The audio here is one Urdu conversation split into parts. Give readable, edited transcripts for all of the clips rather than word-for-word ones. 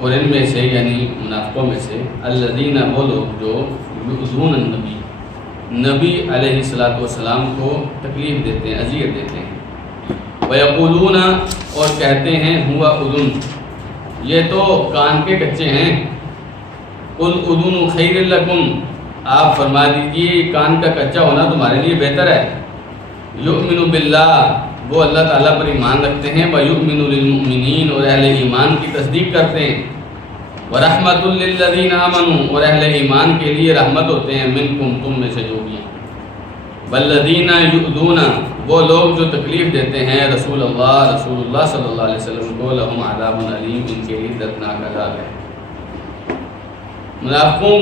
اور ان میں سے یعنی منافقوں میں سے الذین وہ لوگ جو یؤذون النبی نبی علیہ الصلوۃ والسلام کو تکلیف دیتے ہیں، اذیت دیتے ہیں، ویقولون اور کہتے ہیں ہوا اذن یہ تو کان کے کچے ہیں، قل اذن خیر لکم آپ فرما دیجئے کان کا کچا ہونا تمہارے لیے بہتر ہے، یؤمن باللہ وہ اللہ تعالیٰ پر ایمان رکھتے ہیں، وَيُؤْمِنُ لِلْمُؤْمِنِينَ اور اہل ایمان کی تصدیق کرتے ہیں، وَرَحْمَةٌ لِّلَّذِينَ آمَنُوا اور اہل ایمان کے لیے رحمت ہوتے ہیں، مِنْكُمْ تم میں سے جو بھی ہیں، وَالَّذِينَ يُؤْذُونَ وہ لوگ جو تکلیف دیتے ہیں رسول اللہ صلی اللہ علیہ وسلم کو، لَهُمْ عَذَابٌ عَلِيمٌ ان کے لیے دردناک عذاب ہے۔ منافقوں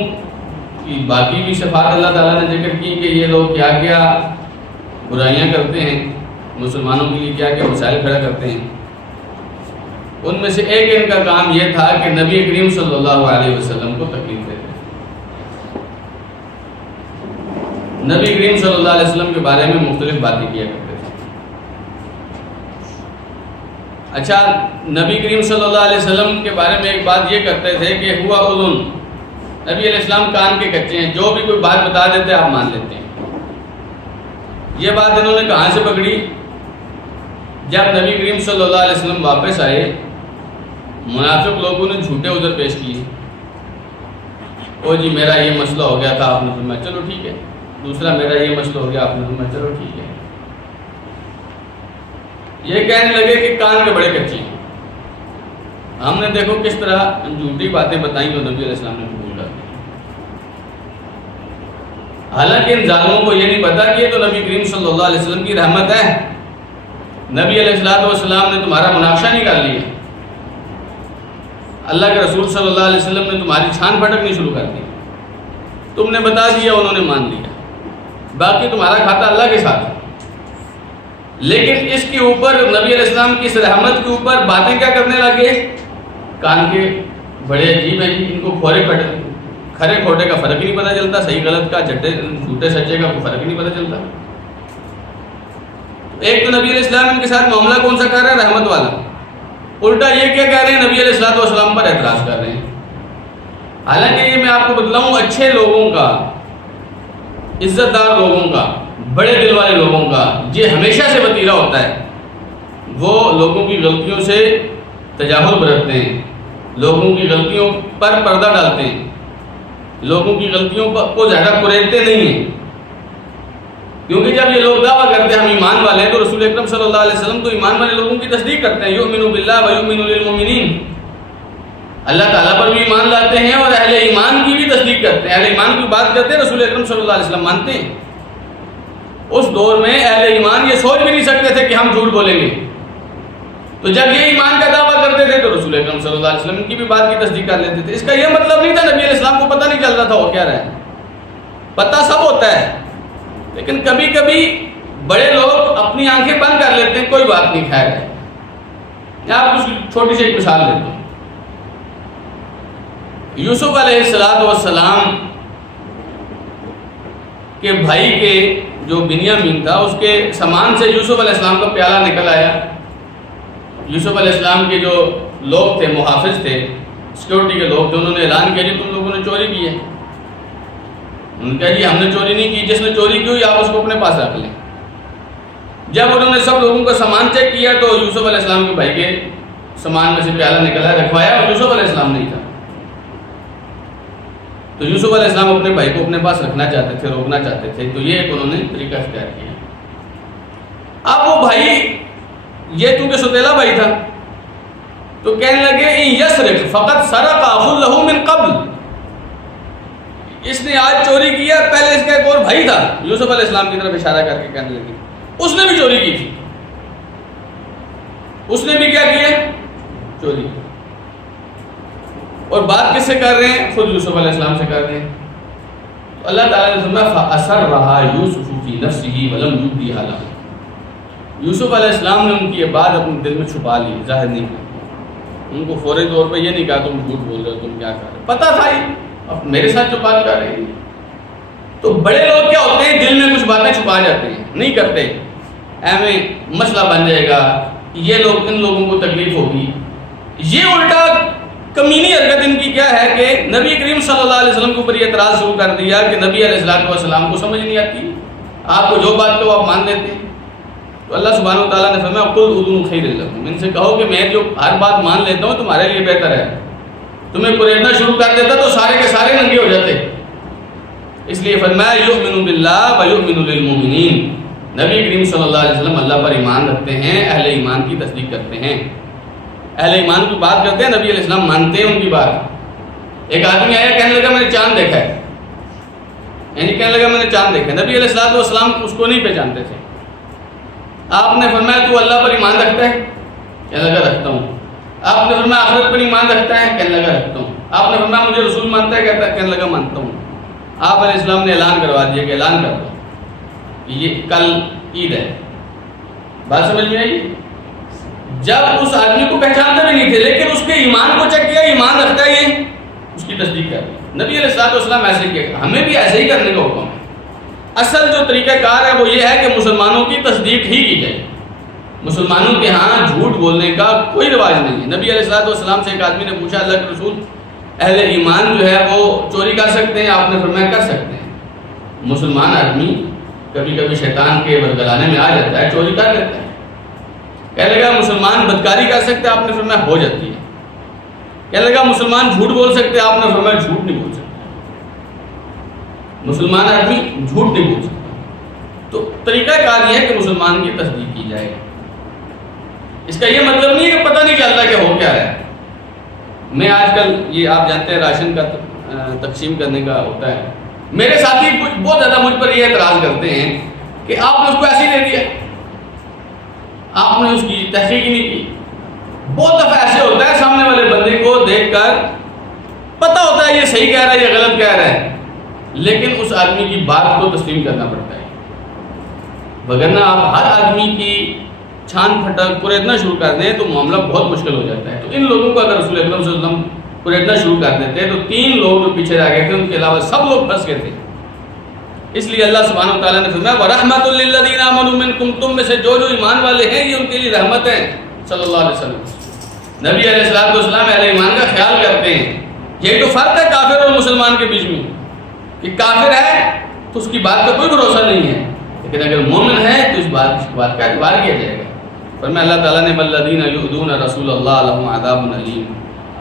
کی باقی بھی صفات اللہ تعالیٰ نے ذکر کی کہ یہ لوگ کیا کیا برائیاں کرتے ہیں، مسلمانوں کے لیے کیا کیا مسائل کھڑا کرتے ہیں۔ ان میں سے ایک ان کا کام یہ تھا کہ نبی کریم صلی اللہ علیہ وسلم کو تکلیف دیتے ہیں، نبی کریم صلی اللہ علیہ وسلم کے بارے میں مختلف باتیں کیا کرتے تھے۔ اچھا، نبی کریم صلی اللہ علیہ وسلم کے بارے میں ایک بات یہ کرتے تھے کہ ہوا اذن نبی علیہ السلام کان کے کچے ہیں، جو بھی کوئی بات بتا دیتے آپ مان لیتے ہیں۔ یہ بات انہوں نے کہاں سے پکڑی؟ جب نبی کریم صلی اللہ علیہ وسلم واپس آئے، منافق لوگوں نے جھوٹے عذر پیش کیے، او جی میرا یہ مسئلہ ہو گیا تھا، آپ نے فرمایا چلو ٹھیک ہے، دوسرا میرا یہ مسئلہ ہو گیا، آپ نے فرمایا چلو ٹھیک ہے۔ یہ کہنے لگے کہ کان کے بڑے کچے ہیں۔ ہم نے دیکھو کس طرح جھوٹی باتیں بتائیں جو نبی علیہ السلام نے قبول کر دی، حالانکہ ان ظالموں کو یہ نہیں پتا کہ یہ تو نبی کریم صلی اللہ علیہ وسلم کی رحمت ہے، نبی علیہ السلام نے تمہارا مناقشہ نکال لیا، اللہ کے رسول صلی اللہ علیہ وسلم نے تمہاری چھان پھٹکنی شروع کر دی، تم نے بتا دیا انہوں نے مان لیا، باقی تمہارا کھاتا اللہ کے ساتھ ہے۔ لیکن اس کے اوپر نبی علیہ السلام کی اس رحمت کے اوپر باتیں کیا کرنے لگے؟ کان کے بڑے عجیب ہیں جی، ان کو کھرے کھوٹے کا فرق ہی نہیں پتہ چلتا، صحیح غلط کا، جھوٹے سچے کا کوئی فرق ہی نہیں پتہ چلتا۔ ایک تو نبی علیہ السلام ان کے ساتھ معاملہ کون سا کر رہا ہے؟ رحمت والا، الٹا یہ کیا کہہ رہے ہیں؟ نبی علیہ السلام پر اعتراض کر رہے ہیں۔ حالانکہ یہ میں آپ کو بتلاؤں، اچھے لوگوں کا، عزت دار لوگوں کا، بڑے دل والے لوگوں کا یہ ہمیشہ سے وتیرہ ہوتا ہے، وہ لوگوں کی غلطیوں سے تجاہل برتتے ہیں، لوگوں کی غلطیوں پر پردہ ڈالتے ہیں، لوگوں کی غلطیوں کو زیادہ کریدتے نہیں ہیں، کیونکہ جب یہ لوگ دعویٰ کرتے ہیں ہم ایمان والے ہیں تو رسول اکرم صلی اللہ علیہ وسلم تو ایمان والے لوگوں کی تصدیق کرتے ہیں، یؤمن باللہ ویؤمن للمؤمنین، اللہ تعالیٰ پر بھی ایمان لاتے ہیں اور اہل ایمان کی بھی تصدیق کرتے ہیں، اہل ایمان کی بات کرتے ہیں رسول اکرم صلی اللہ علیہ وسلم مانتے ہیں۔ اس دور میں اہل ایمان یہ سوچ بھی نہیں سکتے تھے کہ ہم جھوٹ بولیں گے، تو جب یہ ایمان کا دعویٰ کرتے تھے تو رسول اکرم صلی اللہ علیہ وسلم کی بھی بات کی تصدیق کر لیتے تھے۔ اس کا یہ مطلب نہیں تھا نبی علیہ السلام کو پتہ نہیں چل رہا تھا وہ کیا رہا ہے، پتہ سب ہوتا ہے، لیکن کبھی کبھی بڑے لوگ اپنی آنکھیں بند کر لیتے ہیں، کوئی بات نہیں، خیر ہے۔ میں آپ کو چھوٹی سی ایک مثال دیتا ہوں۔ یوسف علیہ السلام کے بھائی کے جو بنیامین تھا اس کے سامان سے یوسف علیہ السلام کا پیالہ نکل آیا۔ یوسف علیہ السلام کے جو لوگ تھے، محافظ تھے، سیکورٹی کے لوگ تھے، انہوں نے اعلان کیا جی تم لوگوں نے چوری کی ہے۔ انہوں نے کہا جی ہم نے چوری نہیں کی، جس نے چوری کی ہوئی آپ اس کو اپنے پاس رکھ لیں۔ جب انہوں نے سب لوگوں کا سامان چیک کیا تو یوسف علیہ السلام کے بھائی کے سامان میں سے پیالہ نکلا رکھوایا اور یوسف علیہ السلام نہیں تھا، تو یوسف علیہ السلام اپنے بھائی کو اپنے پاس رکھنا چاہتے تھے، روکنا چاہتے تھے، تو یہ ایک انہوں نے طریقہ اختیار کیا۔ اب وہ بھائی یہ چونکہ سوتیلا بھائی تھا تو کہنے لگے یسرق فقط سرق اخ له من قبل، اس نے آج چوری کیا، پہلے اس کا ایک اور بھائی تھا، یوسف علیہ السلام کی طرف اشارہ کر کے کہنے لگے اس نے بھی چوری کی تھی، اس نے بھی کیا کیا؟ چوری کی۔ اور بات کس سے کر رہے ہیں؟ خود یوسف علیہ السلام سے کر رہے ہیں۔ تو اللہ تعالیٰ نے فرمایا فَأَسَرَّهَا يُوسُفُ فِي نَفْسِهِ وَلَمْ يُبْدِهَا لَهُمْ، یوسف علیہ السلام نے ان کی یہ بات اپنے دل میں چھپا لی، ظاہر نہیں کی، ان کو فوری طور پہ یہ نہیں کہا تم جھوٹ بول رہے ہو، تم کیا کر رہے ہو، پتہ تھا یہ اب میرے ساتھ جو بات کر رہے ہیں۔ تو بڑے لوگ کیا ہوتے ہیں، دل میں کچھ باتیں چھپا جاتے ہیں، نہیں کرتے، مسئلہ بن جائے گا، یہ لوگ ان لوگوں کو تکلیف ہوگی، یہ الٹا کمینی حرکت ان کی کیا ہے کہ نبی کریم صلی اللہ علیہ وسلم کے اوپر یہ اعتراض شروع کر دیا کہ نبی علیہ السلام کو سمجھ نہیں آتی، آپ کو جو بات کو آپ مان لیتے ہیں۔ تو اللہ سبحانہ و تعالیٰ نے فرمایا قل اذن خیر لکم، ان سے کہو کہ میں جو ہر بات مان لیتا ہوں تمہارے لیے بہتر ہے۔ تمہیں قریدنا شروع کر دیتا تو سارے کے سارے ننگے ہو جاتے، اس لیے فرمایا یؤمن باللہ و یؤمن للمؤمنین، نبی کریم صلی اللہ علیہ وسلم اللہ پر ایمان رکھتے ہیں، اہل ایمان کی تصدیق کرتے ہیں، اہل ایمان کی بات کرتے ہیں، نبی علیہ السلام مانتے ہیں ان کی بات۔ ایک آدمی آیا کہنے لگا میں نے چاند دیکھا ہے، یعنی کہنے لگا میں نے چاند دیکھا ہے، نبی علیہ السلام اس کو نہیں پہچانتے تھے۔ آپ نے فرمایا تو اللہ پر ایمان رکھتا ہے؟ کہنے لگا رکھتا ہوں۔ آپ نے فرمایا آخرت پر ایمان رکھتا ہے؟ کہنے لگا رکھتا ہوں۔ آپ نے فرمایا مجھے رسول مانتا ہے؟ کہنے لگا مانتا ہوں۔ آپ علیہ السلام نے اعلان کروا دیا کہ اعلان کر دو یہ کل عید ہے۔ بات سمجھ میں آئی؟ جب اس آدمی کو پہچانتے بھی نہیں تھے لیکن اس کے ایمان کو چیک کیا، ایمان رکھتا ہے، یہ اس کی تصدیق کر دی۔ نبی علیہ السلام ایسے کیا، ہمیں بھی ایسے ہی کرنے کا حکم ہے۔ اصل جو طریقہ کار ہے وہ یہ ہے کہ مسلمانوں کی تصدیق ہی کی جائے، مسلمانوں کے ہاں جھوٹ بولنے کا کوئی رواج نہیں ہے۔ نبی علیہ السلام سے ایک آدمی نے پوچھا اللہ کے رسول اہل ایمان جو ہے وہ چوری کر سکتے ہیں؟ آپ نے فرمایا کر سکتے ہیں۔ مسلمان آدمی کبھی کبھی شیطان کے ورگلانے میں آ جاتا ہے، چوری کر لیتا ہے۔ کہنے لگا مسلمان بدکاری کر سکتے؟ آپ نے فرمایا ہو جاتی ہے۔ کہنے لگا مسلمان جھوٹ بول سکتے؟ آپ نے فرمایا جھوٹ نہیں بول سکتے، مسلمان آدمی جھوٹ نہیں بول سکتا۔ تو طریقہ کار یہ ہے کہ مسلمان کی تصدیق کی جائے۔ اس کا یہ مطلب نہیں ہے کہ پتہ نہیں چلتا کہ ہو کیا ہے۔ میں آج کل یہ آپ جانتے ہیں راشن کا تقسیم کرنے کا ہوتا ہے، میرے ساتھی بہت زیادہ مجھ پر یہ اعتراض کرتے ہیں کہ آپ نے اس کو ایسے ہی دے دیا، آپ نے اس کی تحقیق ہی نہیں کی۔ بہت دفعہ ایسے ہوتا ہے سامنے والے بندے کو دیکھ کر پتہ ہوتا ہے یہ صحیح کہہ رہا ہے یا غلط کہہ رہا ہے، لیکن اس آدمی کی بات کو تسلیم کرنا پڑتا ہے، وگرنہ آپ ہر آدمی کی چھان پھٹک قریدنا شروع کر دیں تو معاملہ بہت مشکل ہو جاتا ہے۔ تو ان لوگوں کو اگر رسول اکرم صلی اللہ علیہ وسلم قریدنا شروع کر دیتے تو 3 لوگ جو پیچھے رہ گئے تھے ان کے علاوہ سب لوگ پھنس گئے تھے۔ اس لیے اللہ سبحانہ و تعالیٰ نے فرمایا وَرَحْمَةٌ لِّلَّذِينَ آمَنُوا مِنكُمْ، تم میں سے جو ایمان والے ہیں یہ ان کے لیے رحمت ہے۔ صلی اللہ علیہ وسلم نبی علیہ السلام اہل ایمان کا خیال کرتے ہیں۔ یہ تو فرق ہے کافر اور مسلمان کے بیچ میں کہ کافر ہے تو اس کی بات کا کوئی بھروسہ نہیں ہے، لیکن اگر مومن ہے تو اس بات کا اعتبار کیا جائے گا۔ فرمایا اللہ تعالیٰ نے وَالَّذِينَ يُؤْذُونَ رَسُولَ اللَّهِ لَهُمْ عَذَابٌ أَلِيمٌ،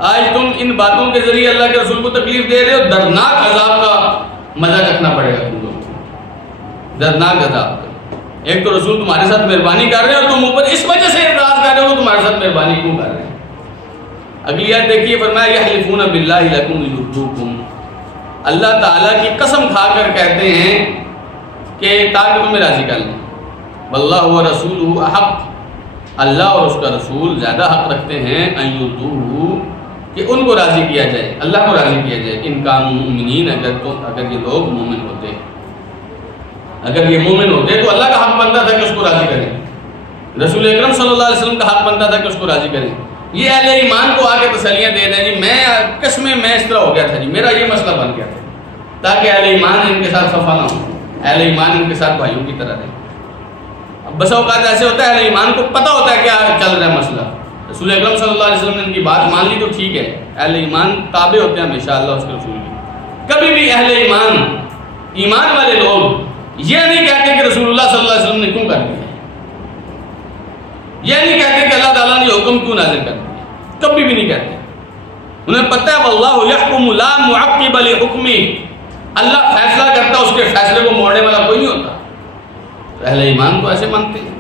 آج تم ان باتوں کے ذریعے اللہ کے رسول کو تکلیف دے رہے ہو، دردناک عذاب کا مزہ چکھنا پڑے گا تم لوگوں کو، دردناک عذاب کا۔ ایک تو رسول تمہارے ساتھ مہربانی کر رہے ہو، تم اوپر اس وجہ سے اعتراض کر رہے ہو تمہارے ساتھ مہربانی کیوں کر رہے ہیں۔ اگلی آیت دیکھیے، فرمایا یحلفون باللہ لکم لیردوکم، اللہ تعالیٰ کی قسم کھا کر کہتے ہیں کہ تاکہ تمہیں راضی کر لیں۔ واللہ ورسولہ احق، اللہ اور اس کا رسول زیادہ حق رکھتے ہیں ان یردوہ، کہ ان کو راضی کیا جائے، اللہ کو راضی کیا جائے۔ ان کانوا مؤمنین، اگر یہ لوگ مومن ہوتے، اگر یہ مومن ہوتے تو اللہ کا حق بنتا تھا کہ اس کو راضی کریں، رسول اکرم صلی اللہ علیہ وسلم کا حق بنتا تھا کہ اس کو راضی کریں۔ یہ اہل ایمان کو آ کے تسلیاں دے رہے ہیں جی میں قسمیں میں اس طرح ہو گیا تھا جی، میرا یہ مسئلہ بن گیا تھا، تاکہ اہل ایمان ان کے ساتھ صفا نہ ہو، اہل ایمان ان کے ساتھ بھائیوں کی طرح رہے۔ اب بسا اوقات ایسے ہوتا ہے اہل ایمان کو پتہ ہوتا ہے کیا چل رہا ہے مسئلہ، رسول اکرم صلی اللہ علیہ وسلم نے ان کی بات مان لی تو ٹھیک ہے، اہل ایمان تابع ہوتے ہیں ہمیشہ اللہ اس کے رسول کی۔ کبھی بھی اہل ایمان والے لوگ یہ نہیں کہتے کہ رسول اللہ صلی اللہ علیہ وسلم نے کیوں کر دیا، یہ نہیں کہتے کہ اللہ تعالیٰ نے حکم کیوں نازل کر دیا، کبھی بھی نہیں کہتے۔ انہیں پتہ ہے واللہ یحکم لا معقب لحکمہ، اللہ فیصلہ کرتا اس کے فیصلے کو موڑنے والا کوئی نہیں ہوتا۔ تو اہل ایمان کو ایسے مانتے ہیں۔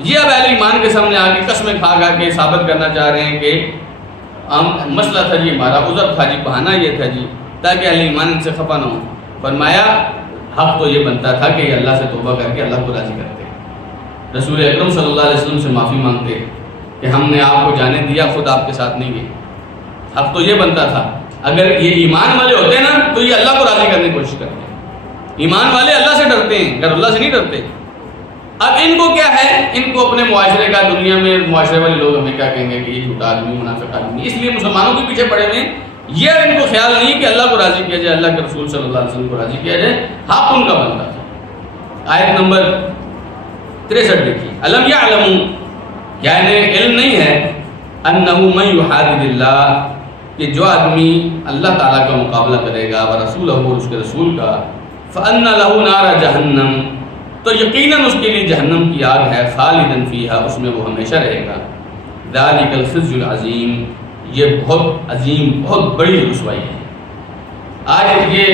یہ اب اہل ایمان کے سامنے آ کے قسمیں کھا کے ثابت کرنا چاہ رہے ہیں کہ مسئلہ تھا جی ہمارا، عذر تھا جی، بہانہ یہ تھا جی، تاکہ اہل ایمان ان سے خفا نہ ہو۔ فرمایا حق تو یہ بنتا تھا کہ یہ اللہ سے توبہ کر کے اللہ کو راضی کرتے، رسول اکرم صلی اللہ علیہ وسلم سے معافی مانگتے کہ ہم نے آپ کو جانے دیا، خود آپ کے ساتھ نہیں گئے۔ حق تو یہ بنتا تھا، اگر یہ ایمان والے ہوتے نا تو یہ اللہ کو راضی کرنے کی کوشش کرتے۔ ایمان والے اللہ سے ڈرتے ہیں، اگر اللہ سے نہیں ڈرتے۔ اب ان کو کیا ہے، ان کو اپنے معاشرے کا، دنیا میں معاشرے والے لوگ ہمیں کیا کہیں گے کہ یہ جھوٹا آدمی، منافق آدمی، اس لیے مسلمانوں کے پیچھے پڑے ہوئے ہیں۔ یہ ان کو خیال نہیں کہ اللہ کو راضی کیا جائے، اللہ کے رسول صلی اللہ علیہ وسلم کو راضی کیا جائے، حق ان کا بنتا تھا۔ آیت نمبر 63 دیکھیے، الم یعلموا، کیا انہیں علم نہیں ہے انہ من یحادد اللہ، کہ جو آدمی اللہ تعالیٰ کا مقابلہ کرے گا ورسولہ اور اس کے رسول کا، فان لہ نار جہنم، تو یقیناً اس کے لیے جہنم کی آگ ہے، خالداً فیہا، اس میں وہ ہمیشہ رہے گا، ذالک الخزی العظیم، یہ بہت عظیم بہت بڑی رسوائی ہے۔ آج یہ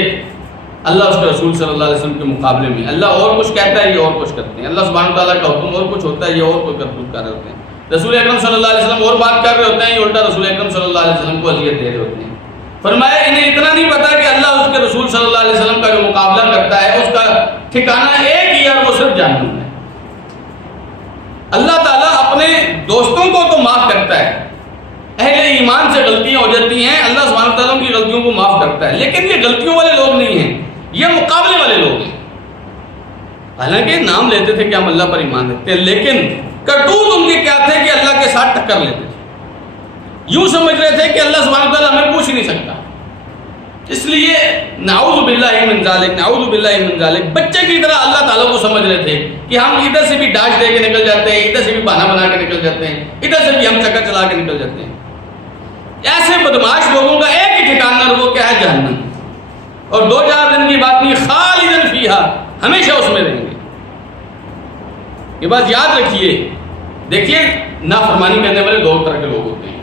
اللہ اس کے رسول صلی اللہ علیہ وسلم کے مقابلے میں اللہ اور کچھ کہتا ہے، یہ اور کچھ کرتے ہیں، اللہ سبحانہ تعالیٰ کا حکم اور کچھ ہوتا ہے، یہ اور کوئی کرتوت کر رہے ہوتے ہیں، رسول اکرم صلی اللہ علیہ وسلم اور بات کر رہے ہوتے ہیں، یہ الٹا رسول اکرم صلی اللہ علیہ وسلم کو اذیت دے رہے ہوتے ہیں۔ فرمایا انہیں اتنا نہیں پتا کہ اللہ اس کے رسول صلی اللہ علیہ وسلم کا جو مقابلہ کرتا ہے اس کا ٹھکانہ ایک ہی ہے اور وہ صرف جہنم ہے۔ اللہ تعالیٰ اپنے دوستوں کو تو معاف کرتا ہے، اہل ایمان سے غلطیاں ہو جاتی ہیں، اللہ سبحانہ تعالیٰ کی غلطیوں کو معاف کرتا ہے، لیکن یہ غلطیوں والے لوگ نہیں ہیں، یہ مقابلے والے لوگ ہیں۔ حالانکہ نام لیتے تھے کہ ہم اللہ پر ایمان رکھتے ہیں، لیکن کرتوت ان کے کیا تھے کہ اللہ کے ساتھ ٹکر لیتے تھے، یوں سمجھ رہے تھے کہ اللہ سبحانہ تعالیٰ ہمیں پوچھ نہیں سکتا۔ اس لیے نعوذ باللہ من ذالک، نعوذ باللہ من ذالک، بچے کی طرح اللہ تعالیٰ کو سمجھ رہے تھے کہ ہم ادھر سے بھی ڈاش دے کے نکل جاتے ہیں، ادھر سے بھی بہانہ بنا کے نکل جاتے ہیں، ادھر سے بھی ہم چکر چلا کے نکل جاتے ہیں۔ ایسے بدماش لوگوں کا ایک ہی ٹھکانہ، وہ کیا ہے؟ جہنم، اور 2-4 دن کی بات نہیں، خالداً فیہا، ہمیشہ اس میں رہیں گے۔ یہ بات یاد رکھیے۔ دیکھیے نافرمانی کرنے والے 2 طرح کے لوگ ہوتے ہیں،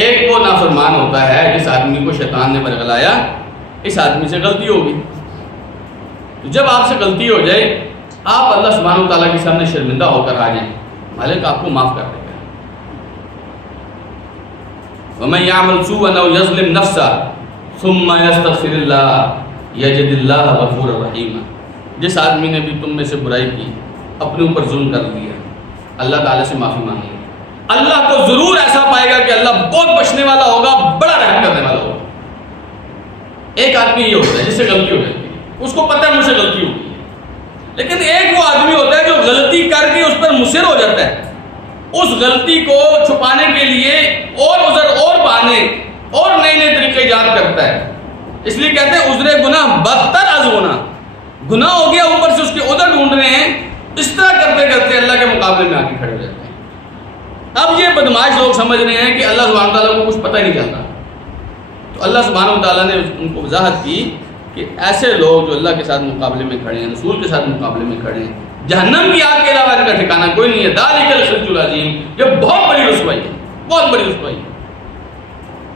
ایک وہ نافرمان ہوتا ہے جس آدمی کو شیطان نے برگلایا، اس آدمی سے غلطی ہوگی، تو جب آپ سے غلطی ہو جائے آپ اللہ سبحانہ تعالیٰ کے سامنے شرمندہ ہو کر آ جائیں، مالک آپ کو معاف کر دے گا۔ وَمَن يَعْمَلْ سُوءًا أَوْ يَظْلِمْ نَفْسَهُ ثُمَّ يَسْتَغْفِرِ اللَّهَ يَجِدِ اللَّهَ غَفُورًا رَحِيمًا، جس آدمی نے بھی تم میں سے برائی کی، اپنے اوپر ظلم کر لیا، اللہ تعالیٰ سے معافی مانگی، اللہ کو ضرور ایسا پائے گا کہ اللہ بہت بخشنے والا ہوگا، بڑا رحم کرنے والا ہوگا۔ ایک آدمی یہ ہوتا ہے جس سے غلطی ہو جاتی ہے، اس کو پتہ ہے مجھ سے غلطی ہوئی ہے، لیکن ایک وہ آدمی ہوتا ہے جو غلطی کر کے اس پر مصر ہو جاتا ہے، اس غلطی کو چھپانے کے لیے اور عذر اور بہانے اور نئے نئے طریقے ایجاد کرتا ہے۔ اس لیے کہتے ہیں عذر گناہ بدتر از گناہ، گناہ ہو گیا اوپر سے اس کے عذر ڈھونڈ رہے ہیں، اس طرح کرتے کرتے اللہ کے مقابلے میں آ کے کھڑے ہو جاتے ہیں۔ اب یہ بدماش لوگ سمجھ رہے ہیں کہ اللہ سبحانہ تعالیٰ کو کچھ پتہ ہی نہیں چلتا، تو اللہ سبحانہ تعالیٰ نے ان کو وضاحت کی کہ ایسے لوگ جو اللہ کے ساتھ مقابلے میں کھڑے ہیں، رسول کے ساتھ مقابلے میں کھڑے ہیں، جہنم کی آگ کے علاوہ ان کا ٹھکانہ کوئی نہیں ہے۔ ذالک الخزی العظیم، یہ بہت بڑی رسوائی ہے، بہت بڑی رسوائی ہے۔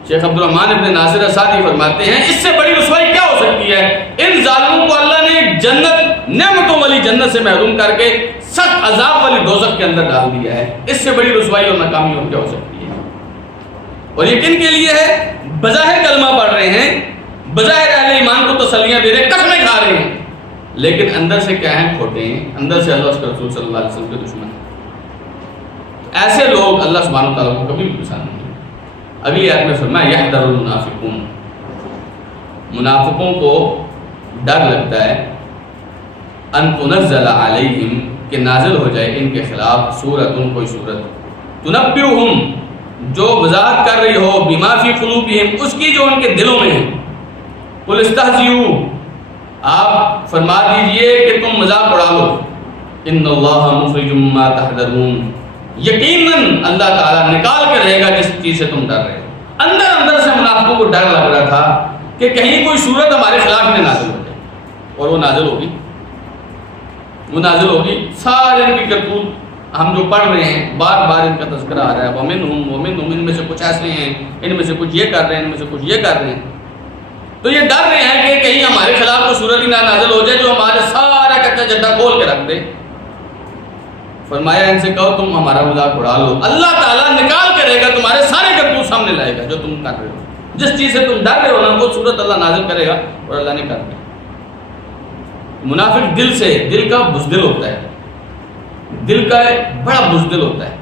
شیخ عبد الرحمن ابن ناصر السعدی فرماتے ہیں اس سے بڑی رسوائی کیا ہو سکتی ہے؟ ان ظالموں کو اللہ نے جنت، نعمتوں والی جنت سے محروم کر کے سخت عذاب والی دوزخ کے اندر ڈال دیا ہے، اس سے بڑی رسوائی اور ناکامی اور کیا ہو سکتی ہے؟ اور یہ کن کے لیے ہے؟ بظاہر کلمہ پڑھ رہے ہیں، بظاہر اہل ایمان کو تسلیاں دے رہے ہیں، قسمیں کھا رہے ہیں، لیکن اندر سے کیا ہیں؟ کھوٹے ہیں، اندر سے اللہ اس کے رسول صلی اللہ علیہ وسلم کے دشمن ہیں۔ ایسے لوگ اللہ سبحانہ تعالیٰ کو کبھی بھی پسند نہیں۔ اگلی آیت میں فرمایا یحذر المنافقون، منافقوں کو ڈر لگتا ہے، ان تنزل علیہم، کہ نازل ہو جائے ان کے خلاف سورۃ، کوئی سورت، تنبئہم، جو وضاحت کر رہی ہو، بما فی قلوبہم، اس کی جو ان کے دلوں میں ہے، قل استہزئوا، آپ فرما دیجئے کہ تم مذاق اڑا لو، ان اللہ مخرج ما تحذرون، یقیناً اللہ تعالیٰ نکال کے رہے گا جس چیز سے تم ڈر رہے ہو۔ اندر اندر سے منافقوں کو ڈر لگ رہا تھا کہ کہیں کوئی صورت ہمارے خلاف نہ نازل ہو جائے، اور وہ نازل ہوگی، وہ نازل ہوگی۔ سارے ان کی کرتوت ہم جو پڑھ رہے ہیں، بار بار ان کا تذکرہ آ رہا ہے، ومنہم، ان میں سے کچھ ایسے ہیں، ان میں سے کچھ یہ کر رہے ہیں، ان میں سے کچھ یہ کر رہے ہیں، تو یہ ڈر رہے ہیں کہ کہیں ہمارے خلاف کوئی صورت ہی نہ نازل ہو جائے جو ہمارے سارا کچا جڈا کھول کے رکھ دے۔ فرمایا ان سے کہو تم ہمارا مذاق اڑا لو، اللہ تعالیٰ نکال کے رہے گا، تمہارے سارے کرتوت سامنے لائے گا جو تم کر رہے ہو، جس چیز سے تم ڈر رہے ہو نا وہ صورت اللہ نازل کرے گا، اور اللہ نے کر دیا۔ منافق دل سے، دل کا بزدل ہوتا ہے، دل کا بڑا بزدل ہوتا ہے،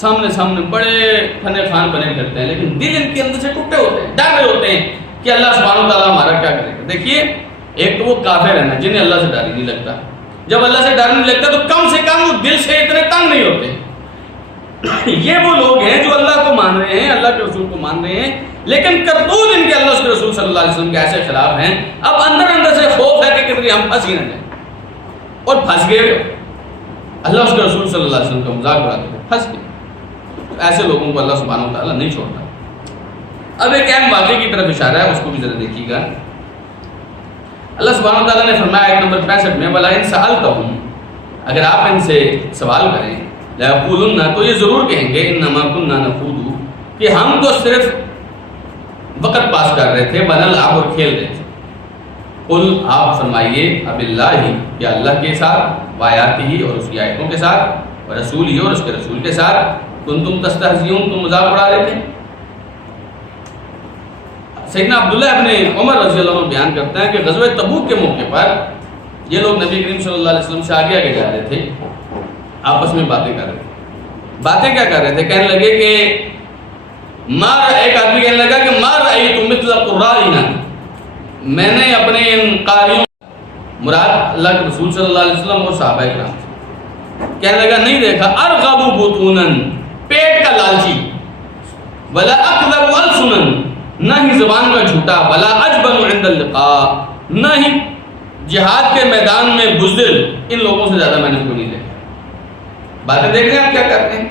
سامنے بڑے فنے خان بنے کرتے ہیں، لیکن دل ان کے اندر سے ٹوٹے ہوتے ہیں، ڈر رہے ہوتے ہیں کہ اللہ سبحانہ تعالیٰ ہمارا کیا کرے گا۔ دیکھیے ایک تو وہ کافر ہے نا جنہیں اللہ سے ڈر ہی نہیں لگتا، جب اللہ سے ڈر نہیں لگتا تو کم سے کم وہ دل سے اتنے تنگ نہیں ہوتے۔ یہ وہ لوگ ہیں جو اللہ کو مان رہے ہیں، اللہ کے رسول کو مان رہے ہیں، لیکن کرتوت ان کے اللہ کے رسول صلی اللہ علیہ وسلم کے ایسے خلاف ہیں، اب اندر سے خوف ہے کہ کتنی ہم پھنس ہی نہ جائیں، اور پھنس گئے۔ اللہ اس کے رسول صلی اللہ علیہ وسلم کا مذاق اڑاتے تھے، پھنس گئے۔ ایسے لوگوں کو اللہ سبحانہ و تعالیٰ نہیں چھوڑتا۔ اب ایک اہم واقعے کی طرف اشارہ ہے، اس کو بھی ذرا دیکھیے گا۔ اللہ سبحانہ و تعالیٰ نے فرمایا آیت نمبر 65 میں وَلَئِن سَأَلْتَهُمْ، اگر آپ ان سے سوال کریں لَيَقُولُنَّ، تو یہ ضرور کہیں گے إِنَّمَا كُنَّا نَخُوضُ، کہ ہم تو صرف وقت پاس کر رہے تھے، وَنَلْعَبُ، اور کھیل رہے تھے۔ قل، آپ فرمائیے اب اللہ، یا اللہ کے ساتھ، وآیاتہ، اور اس کی آیتوں کے ساتھ، ورسولہ، اور اس کے رسول کے ساتھ، کنتم تستہزئون، تم مذاق اڑا رہے تھے۔ سیدنا عبداللہ ابن عمر رضی اللہ عنہ بیان کرتے ہیں کہ غزوہ تبوک کے موقع پر یہ لوگ نبی کریم صلی اللہ علیہ وسلم سے آگے آگے جا رہے تھے، آپس میں باتیں کر رہے تھے۔ باتیں کیا کر رہے تھے؟ کہنے لگے کہ ایک آدمی کہنے لگا کہ ما رأیت مثل قرائنا، میں نے اپنے ان قاریوں، مراد اللہ کے رسول صلی اللہ علیہ وسلم اور صحابہ کرام سے، کہنے لگا نہیں دیکھا ارغب بطونا، پیٹ کا لالچی، ولا اکذب السنا، نہ ہی زبان کا جھوٹا، ولا اجبن عند اللقاء، نہ ہی جہاد کے میدان میں بزدل، ان لوگوں سے زیادہ میں نے کوئی نہیں دیکھا۔ باتیں دیکھ رہے ہیں آپ کیا کرتے ہیں؟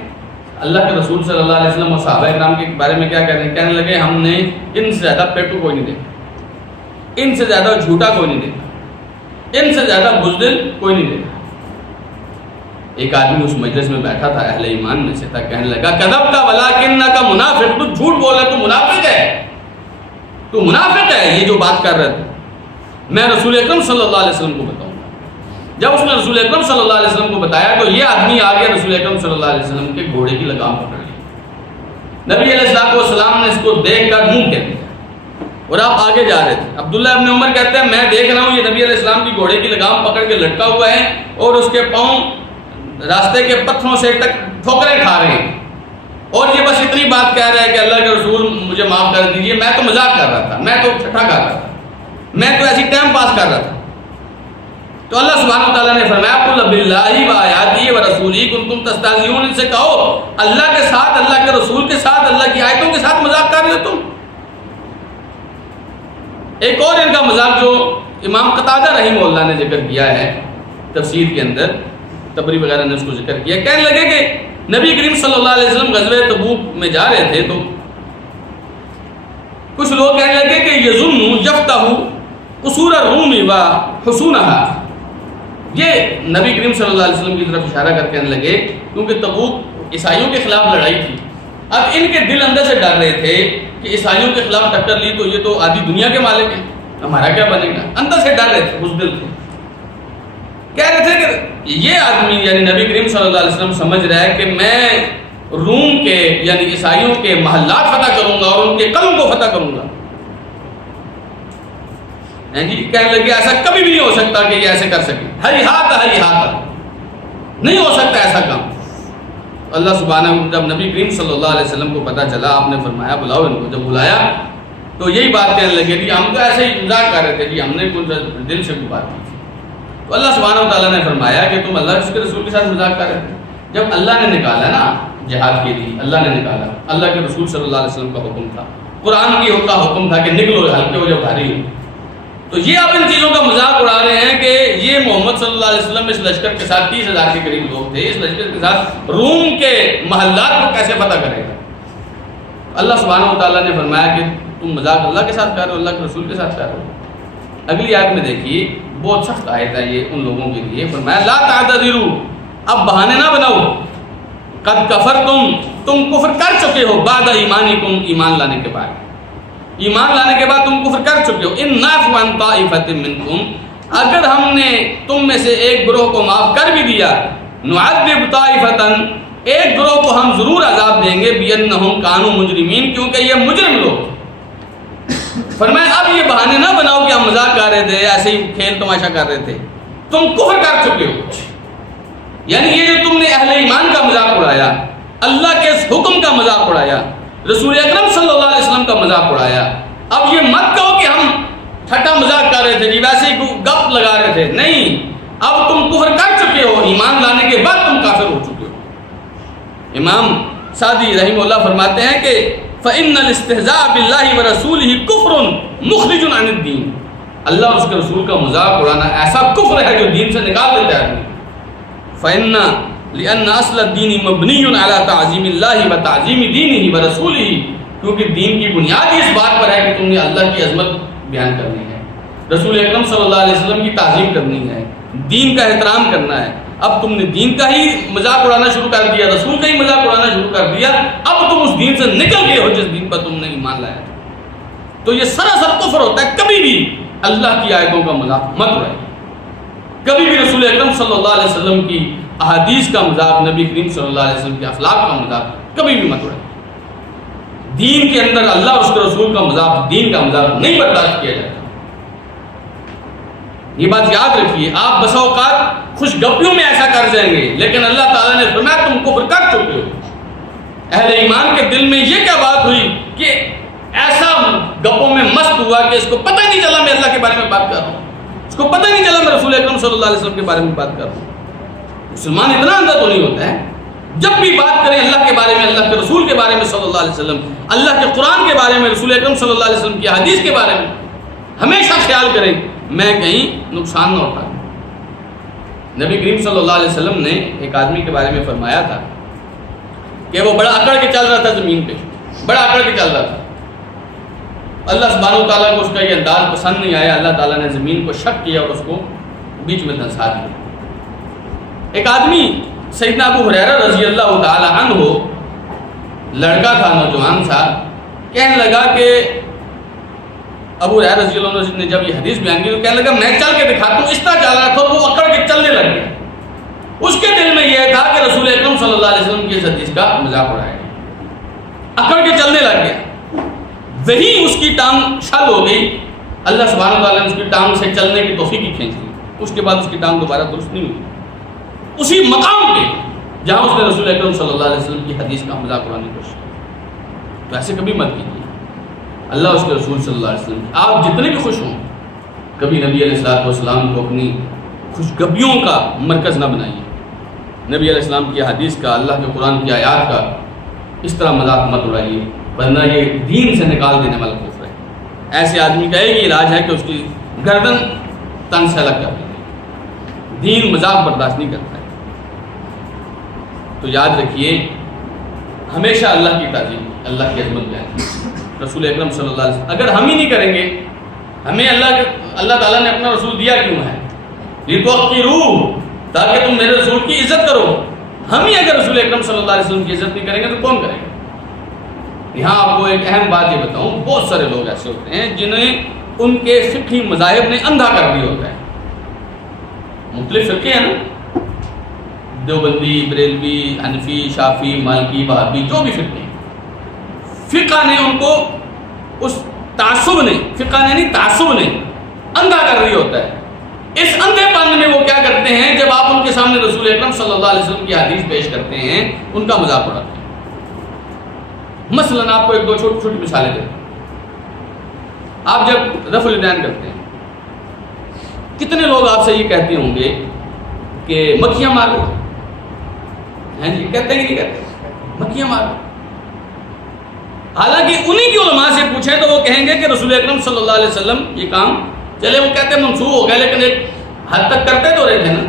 اللہ کے رسول صلی اللہ علیہ وسلم اور صحابہ کرام کے بارے میں کیا کہہ رہے ہیں؟ کہنے لگے ہم نے ان سے زیادہ پیٹو کوئی نہیں دیکھا، ان سے زیادہ جھوٹا کوئی نہیں دیکھا، ان سے زیادہ بزدل کوئی نہیں دیکھا۔ ایک آدمی اس مجلس میں بیٹھا تھا، اہل ایمان میں سے تھا، کہنے لگا کذبت ولکنک منافق، تو جھوٹ بول رہا، تو منافق ہے، تو منافق ہے یہ جو بات کر رہا تھا۔ میں رسول اکرم صلی اللہ علیہ وسلم کو بتاؤں گا۔ جب اس نے رسول اکرم صلی اللہ علیہ وسلم کو بتایا تو یہ آدمی آ گیا رسول اکرم صلی اللہ علیہ وسلم کے گھوڑے کی لگام پکڑ لی۔ نبی علیہ السلام نے اس کو دیکھ کر منہ کہہ دیا اور آپ آگے جا رہے تھے۔ عبداللہ ابن عمر کہتے ہیں میں دیکھ رہا ہوں یہ نبی علیہ السلام کی گھوڑے کی لگام پکڑ کے لٹکا ہوا ہے اور اس کے پاؤں راستے کے پتھروں سے تک ٹھوکریں کھا رہے ہیں، اور یہ بس اتنی بات کہہ رہا ہے کہ اللہ کے رسول مجھے معاف کر دیجیے، میں تو مذاق کر رہا تھا، میں تو ٹھٹھا کر رہا تھا، میں تو ایسی ٹائم پاس کر رہا تھا۔ تو اللہ سبحانہ وتعالیٰ نے فرمایا قل باللہ وآیاتہ ورسولہ کنتم تستہزئون، ان سے کہو اللہ کے ساتھ، اللہ کے رسول کے ساتھ، اللہ کی آیتوں کے ساتھ مذاق کر رہے ہو تم۔ ایک اور ان کا مذاق جو امام قتادہ رحمہ اللہ نے ذکر کیا ہے تفسیر کے اندر، تبری وغیرہ نے اس کو ذکر کیا، کہنے لگے کہ نبی کریم صلی اللہ علیہ وسلم غزوہ تبوک میں جا رہے تھے تو کچھ لوگ کہنے لگے کہ یظن یفتح قصور الروم و حصونها، یہ نبی کریم صلی اللہ علیہ وسلم کی طرف اشارہ کر کہنے لگے کیونکہ تبوک عیسائیوں کے خلاف لڑائی تھی، اب ان کے دل اندر سے ڈر رہے تھے کہ عیسائیوں کے خلاف ٹکر لی تو یہ تو آدھی دنیا کے مالک ہیں، ہمارا کیا بنے گا، اندر سے ڈر رہے تھے، اس دل تھے، کہہ رہے تھے کہ یہ آدمی یعنی نبی کریم صلی اللہ علیہ وسلم سمجھ رہا ہے کہ میں روم کے یعنی عیسائیوں کے محلات فتح کروں گا اور ان کے قلب کو فتح کروں گا۔ جی کہنے لگے ایسا کبھی بھی نہیں ہو سکتا کہ یہ ایسے کر سکے، ہری ہاتھ نہیں ہو سکتا ایسا کام۔ اللہ سبحانہ جب نبی کریم صلی اللہ علیہ وسلم کو پتہ چلا، آپ نے فرمایا بلاؤ ان کو، جب بلایا تو یہی بات کہنے لگے جی ہم تو ایسے ہی مذاق کر رہے تھے، جی ہم نے کچھ دل سے کوئی بات کی تھی۔ تو اللہ سبحانہ تعالیٰ نے فرمایا کہ تم اللہ کے رسول کے ساتھ مذاق کر رہے تھے، جب اللہ نے نکالا نا جہاد کے لیے، اللہ نے نکالا، اللہ کے رسول صلی اللہ علیہ وسلم کا حکم تھا، قرآن کی حکم تھا کہ نکلو ہلکے ہو جب بھاری ہو، تو یہ اب ان چیزوں کا مذاق اڑا رہے ہیں کہ یہ محمد صلی اللہ علیہ وسلم اس لشکر کے ساتھ 30,000 کے قریب لوگ تھے، اس لشکر کے ساتھ روم کے محلات کو کیسے فتح کرے گا۔ اللہ سبحانہ وتعالیٰ نے فرمایا کہ تم مذاق اللہ کے ساتھ کر رہے ہو، اللہ کے رسول کے ساتھ کر رہے ہو۔ اگلی آیت میں دیکھیے، بہت سخت آیت ہے یہ ان لوگوں کے لیے، فرمایا لا تعتذروا، اب بہانے نہ بناؤ، قد کفرتم، تم کفر کر چکے ہو، بعد ایمانکم، ایمان لانے کے بعد، ایمان لانے کے بعد تم کفر کر چکے ہو۔ ان نعفو عن طائفۃ منکم، اگر ہم نے تم میں سے ایک گروہ کو معاف کر بھی دیا، نعذب طائفۃ، ایک گروہ کو ہم ضرور عذاب دیں گے، بانہم کانوا مجرمین، کیونکہ یہ مجرم لوگ۔ فرمایا اب یہ بہانے نہ بناؤ کہ ہم مذاق کر رہے تھے، ایسے ہی کھیل تماشا کر رہے تھے، تم کفر کر چکے ہو۔ یعنی یہ جو تم نے اہل ایمان کا مذاق اڑایا، اللہ کے اس حکم کا مذاق اڑایا، رسول اکرم صلی اللہ علیہ وسلم کا مذاق اڑایا، اب یہ مت کہو کہ ہم ٹھٹا مذاق کر رہے تھے جی، ویسے ہی گپ لگا رہے تھے، نہیں، اب تم کفر کر چکے ہو، ایمان لانے کے بعد تم کافر ہو چکے ہو۔ امام سعدی رحمہ اللہ فرماتے ہیں کہ فَإِنَّ الْإِسْتِهْزَاءَ بِاللَّهِ وَرَسُولِهِ كُفْرٌ مُخْرِجٌ عَنِ الدِّينِ، اللہ اور اس کے رسول کا مذاق اڑانا ایسا کفر ہے جو دین سے نکال دیتا ہے۔ فَإِنَّ لأن اصل الدین مبنی علی تعظیم اللہ و تعظیم دینہ و رسولہ، کیونکہ دین کی بنیاد ہی اس بات پر ہے کہ تم نے اللہ کی عظمت بیان کرنی ہے، رسول اکرم صلی اللہ علیہ وسلم کی تعظیم کرنی ہے، دین کا احترام کرنا ہے۔ اب تم نے دین کا ہی مذاق اڑانا شروع کر دیا، رسول کا ہی مذاق اڑانا شروع کر دیا، اب تم اس دین سے نکل گئے ہو جس دین پر تم نے ایمان لایا تھا۔ تو یہ سراسر کفر ہوتا ہے۔ کبھی بھی اللہ کی آیتوں کا مذاق مت اڑائیے، کبھی بھی رسول اکرم صلی اللہ علیہ وسلم کی احادیث کا مذاق، نبی کریم صلی اللہ علیہ وسلم کے اخلاق کا مذاق کبھی بھی مت اڑائیے۔ دین کے اندر اللہ اور اس کے رسول کا مذاق، دین کا مذاق نہیں برداشت کیا جاتا۔ یہ بات یاد رکھیے، آپ بسا اوقات خوش گپیوں میں ایسا کر جائیں گے، لیکن اللہ تعالیٰ نے فرمایا تم کفر کر چکے ہو۔ اہل ایمان کے دل میں یہ کیا بات ہوئی کہ ایسا گپوں میں مست ہوا کہ اس کو پتہ ہی نہیں چلا میں اللہ کے بارے میں بات کر رہا ہوں، اس کو پتہ ہی نہیں چلا میں رسول اکرم صلی اللہ علیہ وسلم کے بارے میں بات کر رہا ہوں۔ مسلمان اتنا اندھا تو نہیں ہوتا ہے، جب بھی بات کریں اللہ کے بارے میں، اللہ کے رسول کے بارے میں صلی اللہ علیہ وسلم، اللہ کے قرآن کے بارے میں، رسول اکرم صلی اللہ علیہ وسلم کی حدیث کے بارے میں، ہمیشہ خیال کریں میں کہیں نقصان نہ اٹھاؤں۔ نبی کریم صلی اللہ علیہ وسلم نے ایک آدمی کے بارے میں فرمایا تھا کہ وہ بڑا اکڑ کے چل رہا تھا زمین پہ، بڑا اکڑ کے چل رہا تھا۔ اللہ سبحانہ و تعالیٰ کو اس کا یہ انداز پسند نہیں آیا، اللہ تعالیٰ نے زمین کو شق کیا اور اس کو بیچ میں دھنسا دیا۔ ایک آدمی سیدنا ابو ہریرہ رضی اللہ تعالی عنہ، لڑکا تھا، نوجوان تھا، کہنے لگا کہ ابو ہریرہ رضی اللہ عنہ نے جب یہ حدیث بیان کی تو کہنے لگا میں چل کے دکھاتا ہوں، اس طرح چل رہا تھا اور وہ اکڑ کے چلنے لگ گیا۔ اس کے دل میں یہ تھا کہ رسول اکرم صلی اللہ علیہ وسلم کی اس حدیث کا مذاق اڑائے گا، اکڑ کے چلنے لگ گیا۔ وہی اس کی ٹانگ شل ہو گئی، اللہ سبحانہ وتعالیٰ نے اس کی ٹانگ سے چلنے کی توفیق کھینچ لی، اس کے بعد اس کی ٹانگ دوبارہ درست نہیں ہوئی۔ اسی مقام پہ جہاں اس نے رسول اکرم صلی اللہ علیہ وسلم کی حدیث کا مذاق اڑانے کی کوشش کی۔ تو ایسے کبھی مت کیجیے، اللہ اس کے رسول صلی اللہ علیہ وسلم آپ جتنے بھی خوش ہوں، کبھی نبی علیہ السلام کو اپنی خوش گپیوں کا مرکز نہ بنائیے، نبی علیہ السلام کی حدیث کا، اللہ کے قرآن کی آیات کا اس طرح مذاق مت اڑائیے، ورنہ یہ دین سے نکال دینے والا کفر ہے۔ ایسے آدمی کا ایک ہی علاج ہے کہ اس کی گردن تن سے الگ کر دیں، دین مذاق برداشت نہیں کرتا ہے۔ تو یاد رکھیے ہمیشہ اللہ کی تعظیم، اللہ کی عظمت بیان، رسول اکرم صلی اللہ علیہ وسلم اگر ہم ہی نہیں کریں گے، ہمیں اللہ تعالیٰ نے اپنا رسول دیا کیوں ہے؟ لِتُوَقِّرُوهُ، تاکہ تم میرے رسول کی عزت کرو۔ ہم ہی اگر رسول اکرم صلی اللہ علیہ وسلم کی عزت نہیں کریں گے تو کون کرے گا؟ یہاں آپ کو ایک اہم بات یہ بتاؤں، بہت سارے لوگ ایسے ہوتے ہیں جنہیں ان کے فقہی مذاہب نے اندھا کر دیا ہوتا ہے۔ مختلف فرقے ہیں نا، دیوبندی، بریلوی، حنفی، شافعی، مالکی، وہابی، جو بھی فرقے ہیں، فقہ نے ان کو اس تعصب نے، فقہ نے نہیں تعصب نے اندھا کر دیا ہوتا ہے۔ اس اندھے پن میں وہ کیا کرتے ہیں، جب آپ ان کے سامنے رسول اکرم صلی اللہ علیہ وسلم کی حدیث پیش کرتے ہیں ان کا مذاق اڑاتے ہیں۔ مثلاً آپ کو ایک دو چھوٹی چھوٹی مثالیں دیتے ہیں۔ آپ جب رفع الیدین کرتے ہیں، کتنے لوگ آپ سے یہ کہتے ہوں گے کہ مکھیاں مار رہے ہیں جی، کہتے ہیں کہ نہیں کہتے مکھیاں مار رہے؟ حالانکہ انہی کی علماء سے پوچھیں تو وہ کہیں گے کہ رسول اکرم صلی اللہ علیہ وسلم یہ کام چلے، وہ کہتے ہیں منسوخ ہو گیا، لیکن ایک حد تک کرتے تو رہے تھے نا۔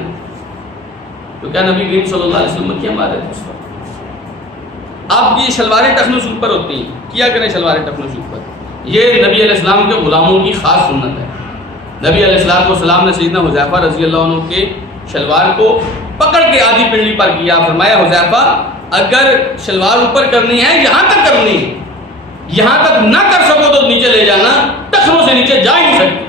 تو کیا نبی کریم صلی اللہ علیہ وسلم مکھیاں مار رہے تھے اس وقت؟ آپ کی شلواریں ٹخنوں سے اوپر ہوتی ہیں، کیا کریں شلواریں ٹخنوں سے اوپر، یہ نبی علیہ السلام کے غلاموں کی خاص سنت ہے۔ نبی علیہ السلام نے سیدنا حذیفہ رضی اللہ عنہ کے شلوار کو پکڑ کے آدھی پنڈلی پر کیا، فرمایا حذیفہ اگر شلوار اوپر کرنی ہے یہاں تک کرنی ہے، یہاں تک نہ کر سکو تو نیچے لے جانا، ٹخنوں سے نیچے جا ہی نہیں سکتی۔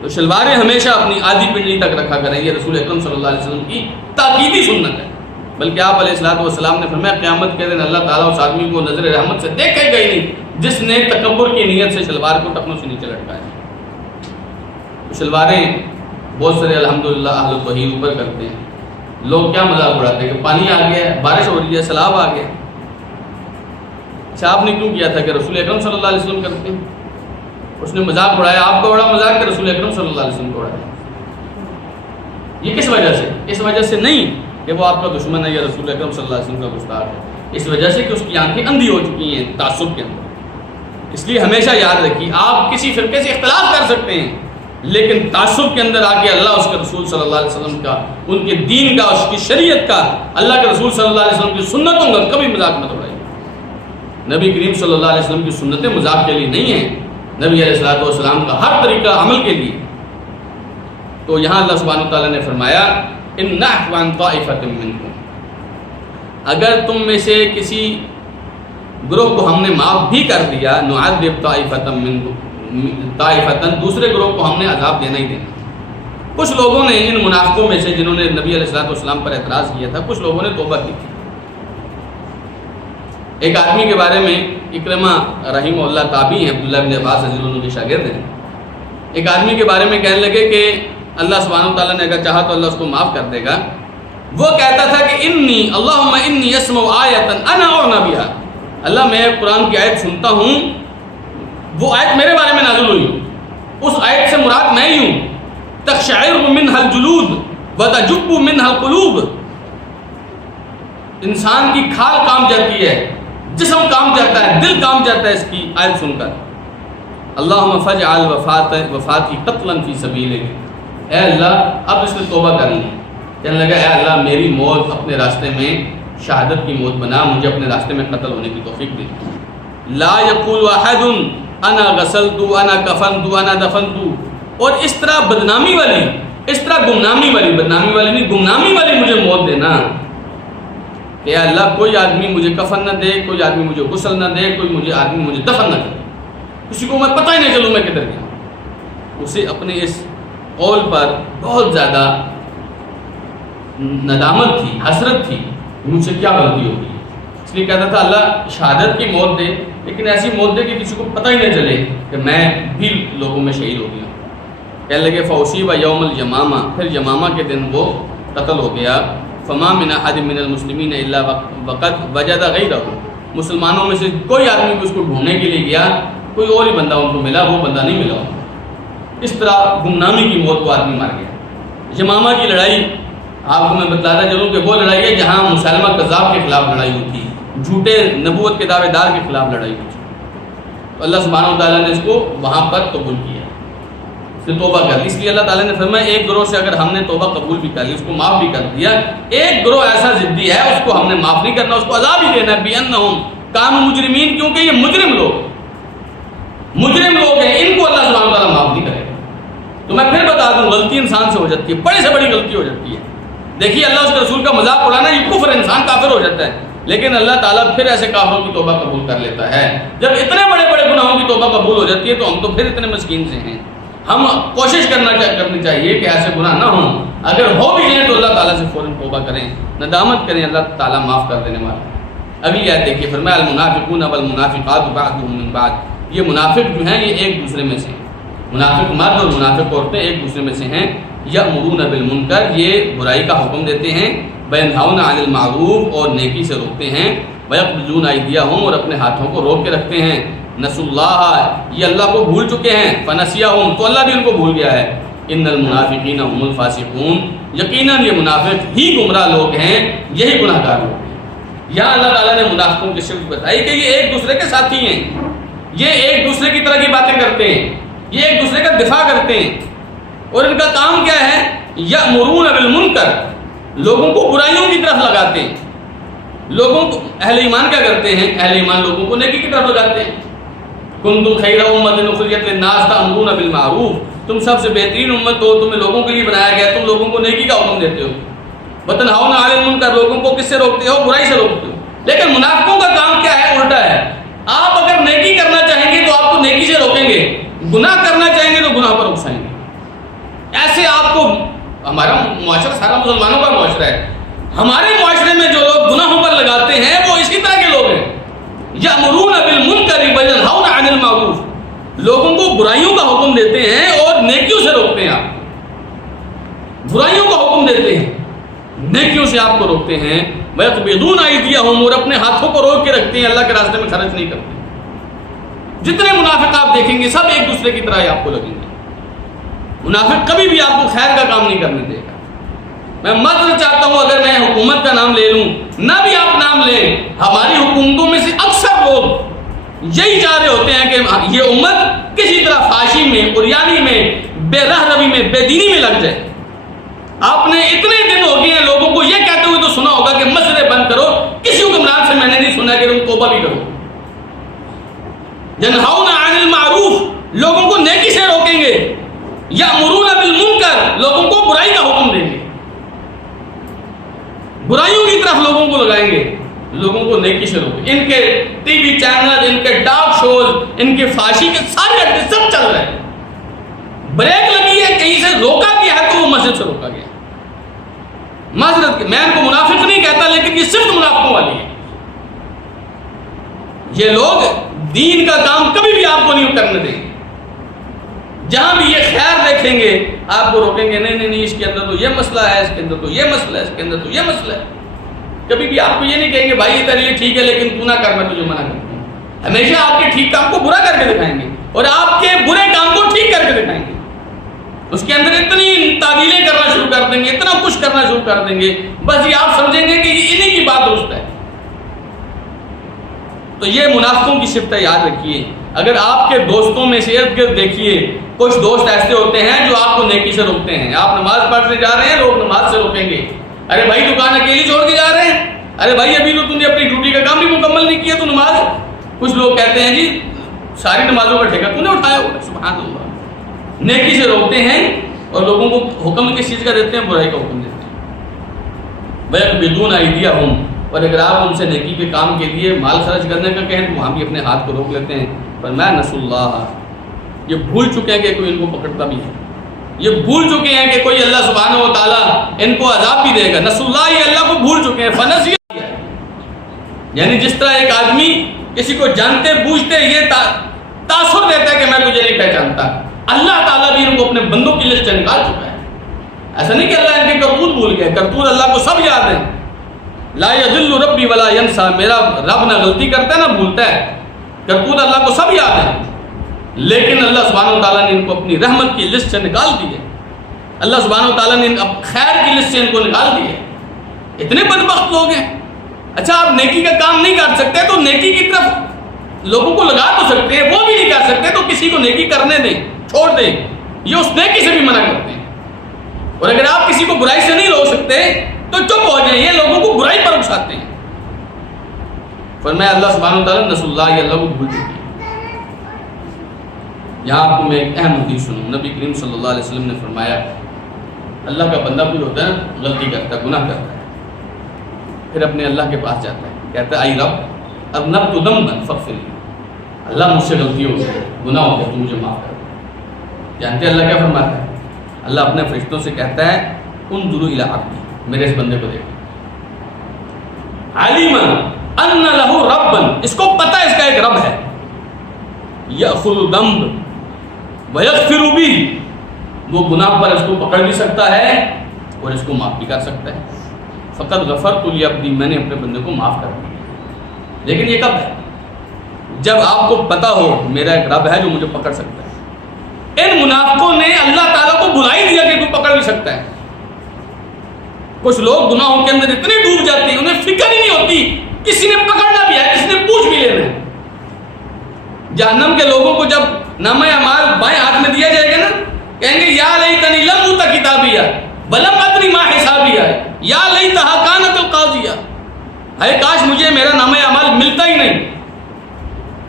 تو شلواریں ہمیشہ اپنی آدھی پنڈلی تک رکھا کریں، یہ رسول اکرم صلی اللہ علیہ وسلم کی تاکیدی سنت ہے۔ بلکہ آپ علیہ السلام نے فرمایا قیامت کے دن اللہ تعالیٰ اس آدمی کو نظر رحمت سے دیکھے گئی نہیں جس نے تکبر کی نیت سے شلوار کو ٹخنوں سے نیچے لٹکایا۔ شلواریں بہت سارے الحمدللہ اہل توحید اوپر کرتے ہیں، لوگ کیا مذاق اڑاتے ہیں کہ پانی آ گیا ہے، بارش ہو رہی ہے، سیلاب آ گیا۔ اچھا آپ نے کیوں کیا تھا کہ رسول اکرم صلی اللہ علیہ وسلم کرتے ہیں؟ اس نے مذاق اڑایا، آپ کو بڑا مذاق کہ رسول اکرم صلی اللہ علیہ وسلم کو اڑایا۔ یہ کس وجہ سے؟ اس وجہ سے نہیں کہ وہ آپ کا دشمن ہے یا رسول اکرم صلی اللہ علیہ وسلم کا گستاخ ہے، اس وجہ سے کہ اس کی آنکھیں اندھی ہو چکی ہیں تعصب کے اندر۔ اس لیے ہمیشہ یاد رکھیے آپ کسی فرقے سے اختلاف کر سکتے ہیں، لیکن تعصب کے اندر آ کے اللہ اس کے رسول صلی اللہ علیہ وسلم کا، ان کے دین کا، اس کی شریعت کا، اللہ کے رسول صلی اللہ علیہ وسلم کی سنتوں کا کبھی مذاق مت اڑائیے۔ نبی کریم صلی اللہ علیہ وسلم کی سنتیں مذاق کے لیے نہیں ہیں، نبی علیہ الصلوۃ والسلام کا ہر طریقہ عمل کے لیے۔ تو یہاں اللہ سبحانہ تعالیٰ نے فرمایا ان نعفو عن طائفۃ منکم، اگر تم میں سے کسی گروہ کو ہم نے معاف بھی کر دیا، نعذب طائفۃ منکم، طائفۃ دوسرے گروہ کو ہم نے عذاب دینا ہی دینا۔ کچھ لوگوں نے، ان منافقوں میں سے جنہوں نے نبی علیہ الصلوۃ والسلام پر اعتراض کیا تھا، کچھ لوگوں نے توبہ کی تھی۔ ایک آدمی کے بارے میں اکرمہ رحمہ اللہ تابعی ہیں، عبداللہ بن عباس رضی اللہ عنہ کے شاگرد ہیں، ایک آدمی کے بارے میں کہنے لگے کہ اللہ سبحانہ تعالیٰ نے اگر چاہا تو اللہ اس کو معاف کر دے گا۔ وہ کہتا تھا کہ اللہم انی اسمع آیتا انا اعنا بہا، اللہ میں قرآن کی آیت سنتا ہوں، وہ آیت میرے بارے میں نازل ہوئی، اس آیت سے مراد میں ہی ہوں، تقشعر منها الجلود وتجب منها القلوب، انسان کی کھال کام جاتی ہے، جسم کام جاتا ہے، دل کام جاتا ہے اس کی آیت سن کر۔ اللہم فاجعل وفاتی قتلا فی سبیلک، اے اللہ اب اس نے توبہ کر لی، کہنے لگا اے اللہ میری موت اپنے راستے میں شہادت کی موت بنا، مجھے اپنے راستے میں قتل ہونے کی توفیق دے۔ لا یقول احد انا غسلت انا کفنت انا دفنت، اور اس طرح بدنامی والی، اس طرح گمنامی والی، بدنامی والی نہیں گمنامی والی مجھے موت دینا کہ اے اللہ کوئی آدمی مجھے کفن نہ دے، کوئی آدمی مجھے غسل نہ دے، کوئی آدمی مجھے دفن نہ کرے، کسی کو میں پتہ ہی نہیں چلوں میں کدھر گیا۔ اسے اپنے اس قول پر بہت زیادہ ندامت تھی، حسرت تھی، مجھ سے کیا غلطی ہوگی، اس لیے کہتا تھا اللہ شہادت کی موت دے، لیکن ایسی موت دے کہ کسی کو پتہ ہی نہ چلے کہ میں بھی لوگوں میں شہید ہو گیا۔ کہنے لگے فاصیب یوم الیمامہ، پھر یمامہ کے دن وہ قتل ہو گیا۔ فما من احد من المسلمین الا وقد وجد غیرہ، مسلمانوں میں سے کوئی آدمی بھی اس کو ڈھونڈنے کے لیے گیا، کوئی اور ہی بندہ ان کو ملا، وہ بندہ نہیں ملا۔ اس طرح گمنامی کی موت وہ آدمی مار گیا۔ یمامہ کی لڑائی آپ کو میں بتلاتا چلوں کہ وہ لڑائی ہے جہاں مسلمہ کذاب کے خلاف لڑائی ہوئی تھی، جھوٹے نبوت کے دعوے دار کے خلاف لڑائی ہوئی تھی۔ تو اللہ سبحانہ و تعالیٰ نے اس کو وہاں پر قبول کیا، اس نے توبہ کر لی۔ اس لیے اللہ تعالیٰ نے فرمایا ایک گروہ سے اگر ہم نے توبہ قبول بھی کر لی، اس کو معاف بھی کر دیا، ایک گروہ ایسا ضدی ہے اس کو ہم نے معاف نہیں کرنا، اس کو عذاب ہی دینا ہے، بِأَنَّهُمْ كَانُوا مُجْرِمِينَ، کیونکہ یہ مجرم لوگ ہیں، ان کو اللہ سبحانہ و تعالیٰ معاف نہیں کرے گا۔ تو میں پھر بتا دوں غلطی انسان سے ہو جاتی ہے، بڑی سے بڑی غلطی ہو جاتی ہے۔ دیکھیے اللہ اس کے رسول کا مذاق اڑانا یہ کفر، انسان کافر ہو جاتا ہے، لیکن اللہ تعالیٰ پھر ایسے کافروں کی توبہ قبول کر لیتا ہے۔ جب اتنے بڑے بڑے گناہوں کی توبہ قبول ہو جاتی ہے تو ہم تو پھر اتنے مسکین سے ہیں، ہم کوشش کرنی چاہیے کہ ایسے گناہ نہ ہوں، اگر ہو بھی جائیں تو اللہ تعالیٰ سے فوراً توبہ کریں، ندامت کریں، اللہ تعالیٰ معاف کر دینے والا۔ اگلی آیت دیکھیے، فرمایا المنافقون والمنافقات بعضهم من بعض، یہ منافق جو ہیں یہ ایک دوسرے میں سے ہیں، منافق مرد اور منافق عورتیں ایک دوسرے میں سے ہیں۔ یأمرون بالمنکر، یہ برائی کا حکم دیتے ہیں، وینہون عن المعروف، اور نیکی سے روکتے ہیں، ویقبضون ایدیہم، اور اپنے ہاتھوں کو روک کے رکھتے ہیں، نسوا اللہ، یہ اللہ کو بھول چکے ہیں، فنسیہم، تو اللہ بھی ان کو بھول گیا ہے، ان المنافقین هم الفاسقون، یقیناً یہ منافق ہی گمراہ لوگ ہیں، یہی گناہ گار لوگ ہیں۔ یہاں اللہ تعالیٰ نے منافقوں کی صفت بتائی کہ یہ ایک دوسرے کے ساتھی ہیں، یہ ایک دوسرے کی طرح کی باتیں کرتے ہیں، یہ ایک دوسرے کا دفاع کرتے ہیں، اور ان کا کام کیا ہے، یأمرون بالمنکر، لوگوں کو برائیوں کی طرف لگاتے ہیں، لوگوں کو، اہل ایمان کیا کرتے ہیں، اہل ایمان لوگوں کو نیکی کی طرف لگاتے ہیں۔ کنتم خیر امۃ اخرجت للناس تأمرون بالمعروف، تم سب سے بہترین امت ہو، تمہیں لوگوں کے لیے بنایا گیا، تم لوگوں کو نیکی کا حکم دیتے ہو، وتنہون عن المنکر، لوگوں کو کس سے روکتے ہو، برائی سے روکتے ہو۔ لیکن منافقوں کا کام کیا ہے، الٹا ہے، آپ اگر نیکی کرنا چاہیں گے تو آپ کو نیکی سے روکیں گے، گناہ کرنا چاہیں گے تو گناہ پر اکسائیں گے۔ ایسے آپ کو، ہمارا معاشرہ سارا مسلمانوں کا معاشرہ ہے، ہمارے معاشرے میں جو لوگ گناہوں پر لگاتے ہیں وہ اسی طرح کے لوگ ہیں، یأمرون بالمنکر وینہون عن المعروف، لوگوں کو برائیوں کا حکم دیتے ہیں اور نیکیوں سے روکتے ہیں، آپ برائیوں کا حکم دیتے ہیں، نیکیوں سے آپ کو روکتے ہیں، ویقبضون ایدیہم، اور اپنے ہاتھوں کو روک کے رکھتے ہیں، اللہ کے راستے میں خرچ نہیں کرتے۔ جتنے منافق آپ دیکھیں گے سب ایک دوسرے کی طرح ہی آپ کو لگیں گے، منافق کبھی بھی آپ کو خیر کا کام نہیں کرنے دے گا۔ میں مطلب چاہتا ہوں اگر میں حکومت کا نام لے لوں، نہ بھی آپ نام لیں، ہماری حکومتوں میں سے اکثر لوگ یہی چاہ رہے ہوتے ہیں کہ یہ امت کسی طرح فحاشی میں، عریانی میں، بے راہ روی میں، بے دینی میں لگ جائے. آپ نے اتنے دن ہو گئے ہیں لوگوں کو یہ کہتے ہوئے تو سنا ہوگا کہ مسجدیں بند کرو، کسی حکمران سے میں نے نہیں سنا کہ تم توبہ بھی کرو. ینہون عن المعروف، لوگوں کو نیکی سے روکیں گے. یامرون بالمنکر، لوگوں کو برائی کا حکم دیں گے، برائیوں کی طرف لوگوں کو لگائیں گے، لوگوں کو نیکی سے روکیں. ان کے ٹی وی چینل، ان کے ٹاک شوز، ان کے فحاشی کے سارے اڈے سب چل رہے ہیں. بریک لگی ہے، کہیں سے روکا گیا ہے تو وہ مسجد سے روکا گیا. معذرت کے، میں ان کو منافق نہیں کہتا، لیکن یہ صرف منافقوں والی ہے. یہ لوگ دین کا کام کبھی بھی آپ کو نہیں کرنے دیں گے. جہاں بھی یہ خیر دیکھیں گے آپ کو روکیں گے، نہیں نہیں نہیں، اس کے اندر تو یہ مسئلہ ہے، اس کے اندر تو یہ مسئلہ ہے، اس کے اندر تو یہ مسئلہ ہے. کبھی بھی آپ کو یہ نہیں کہیں گے بھائی یہ تیرے لیے ٹھیک ہے لیکن تو نہ کر، میں تجھے منع کرتا ہوں. ہمیشہ آپ کے ٹھیک کام کو برا کر کے دکھائیں گے اور آپ کے برے کام کو ٹھیک کر کے دکھائیں گے. اس کے اندر اتنی تعدیلیں کرنا شروع کر دیں گے، اتنا کچھ کرنا شروع کر دیں گے، بس یہ آپ سمجھیں گے کہ انہی کی بات درست ہے. تو یہ منافقوں کی صفت ہے، یاد رکھیے. اگر آپ کے دوستوں میں سے ارد گرد دیکھیے، کچھ دوست ایسے ہوتے ہیں جو آپ کو نیکی سے روکتے ہیں. آپ نماز پڑھنے جا رہے ہیں، لوگ نماز سے روکیں گے. ارے بھائی دکان اکیلی چھوڑ کے جا رہے ہیں، ارے بھائی ابھی تو تم نے اپنی ڈیوٹی کا کام بھی مکمل نہیں کیا تو نماز. کچھ لوگ کہتے ہیں جی ساری نمازوں کا ٹھیکہ تو نے اٹھایا ہوگا. سبحان اللہ. نیکی سے روکتے ہیں اور لوگوں کو حکم کس چیز کا دیتے ہیں؟ برائی کا حکم دیتے ہیں. وَيَقْبِضُونَ أَيْدِيَهُمْ، اور اگر آپ ان سے نیکی کے کام کے لیے مال خرچ کرنے کا کہیں تو وہاں بھی اپنے ہاتھ کو روک لیتے ہیں. فرمایا نسوا اللہ، یہ بھول چکے ہیں کہ کوئی ان کو پکڑتا بھی ہے، یہ بھول چکے ہیں کہ کوئی اللہ سبحانہ و تعالیٰ ان کو عذاب بھی دے گا. نسوا اللہ، یہ اللہ کو بھول چکے ہیں. فنسیہ، یعنی جس طرح ایک آدمی کسی کو جانتے بوجھتے یہ تاثر دیتا ہے کہ میں تجھے نہیں پہچانتا، اللہ تعالیٰ بھی ان کو اپنے بندوں کی لسٹ سے نکال چکا ہے. ایسا نہیں کہ اللہ ان کی کرتوت بھول گئے، کرتوت اللہ کو سب یاد ہے. لا یضل ربی ولا ینسا، میرا رب نہ غلطی کرتا ہے نہ بھولتا ہے. کرتوت اللہ کو سب یاد ہے، لیکن اللہ سبحانہ و تعالیٰ نے ان کو اپنی رحمت کی لسٹ سے نکال دی ہے. اللہ سبحانہ و تعالیٰ نے خیر کی لسٹ سے ان کو نکال دی ہے. اتنے بدبخت لوگ ہیں. اچھا آپ نیکی کا کام نہیں کر سکتے تو نیکی کی طرف لوگوں کو لگا تو سکتے ہیں، وہ بھی نہیں کر سکتے تو کسی کو نیکی کرنے دیں، چھوڑ دیں. یہ اس نیکی سے بھی منع کرتے ہیں. اور اگر آپ کسی کو برائی سے نہیں روک سکتے تو چپ ہو جائیں. یہ لوگوں کو برائی پر اکساتے ہیں. فرمایا اللہ سبحانہ و تعالیٰ نسوا اللہ، یہ اللہ کو بھول چکے ہیں. یہاں آپ کو میں ایک اہم حدیث سنوں. نبی کریم صلی اللہ علیہ وسلم نے فرمایا اللہ کا بندہ کوئی ہوتا ہے غلطی کرتا ہے، گناہ کرتا ہے، پھر اپنے اللہ کے پاس جاتا ہے، کہتا ہے اے رب اذنبت ذنبا فاغفر لی، اللہ مجھ سے غلطی ہو گئی، گناہ ہو گیا، تو مجھے معاف کر. جانتے اللہ کیا فرماتا ہے؟ اللہ اپنے فرشتوں سے کہتا ہے انظروا الی عبدی، میرے اس بندے کو دیکھو، علیم ان لہ ربا، اس کو پتہ ہے اس کا ایک رب ہے، یأخذ ذنب ویغفر بھی، وہ گناہ پر اس کو پکڑ بھی سکتا ہے اور اس کو معاف بھی کر سکتا ہے. فقط غفرت لعبدی، میں نے اپنے بندے کو معاف کر دیا. لیکن یہ کب ہے؟ جب آپ کو پتہ ہو میرا ایک رب ہے جو مجھے پکڑ سکتا ہے. ان منافقوں نے اللہ تعالیٰ کو بھلا ہی دیا کہ تو پکڑ بھی سکتا ہے. کچھ لوگ گناہوں کے اندر اتنے ڈوب جاتے ہیں انہیں فکر ہی نہیں ہوتی کسی نے پکڑنا بھی ہے، کسی نے پوچھ بھی لینا ہے. جہنم کے لوگوں کو جب نامہ اعمال بائیں ہاتھ میں دیا جائے گا نا، کہیں گے یا لیتنی لم اوت کتابیہ ولم ادری ما حسابیہ یا لیتہا کانت القاضیہ، اے کاش مجھے میرا نامہ اعمال ملتا ہی نہیں،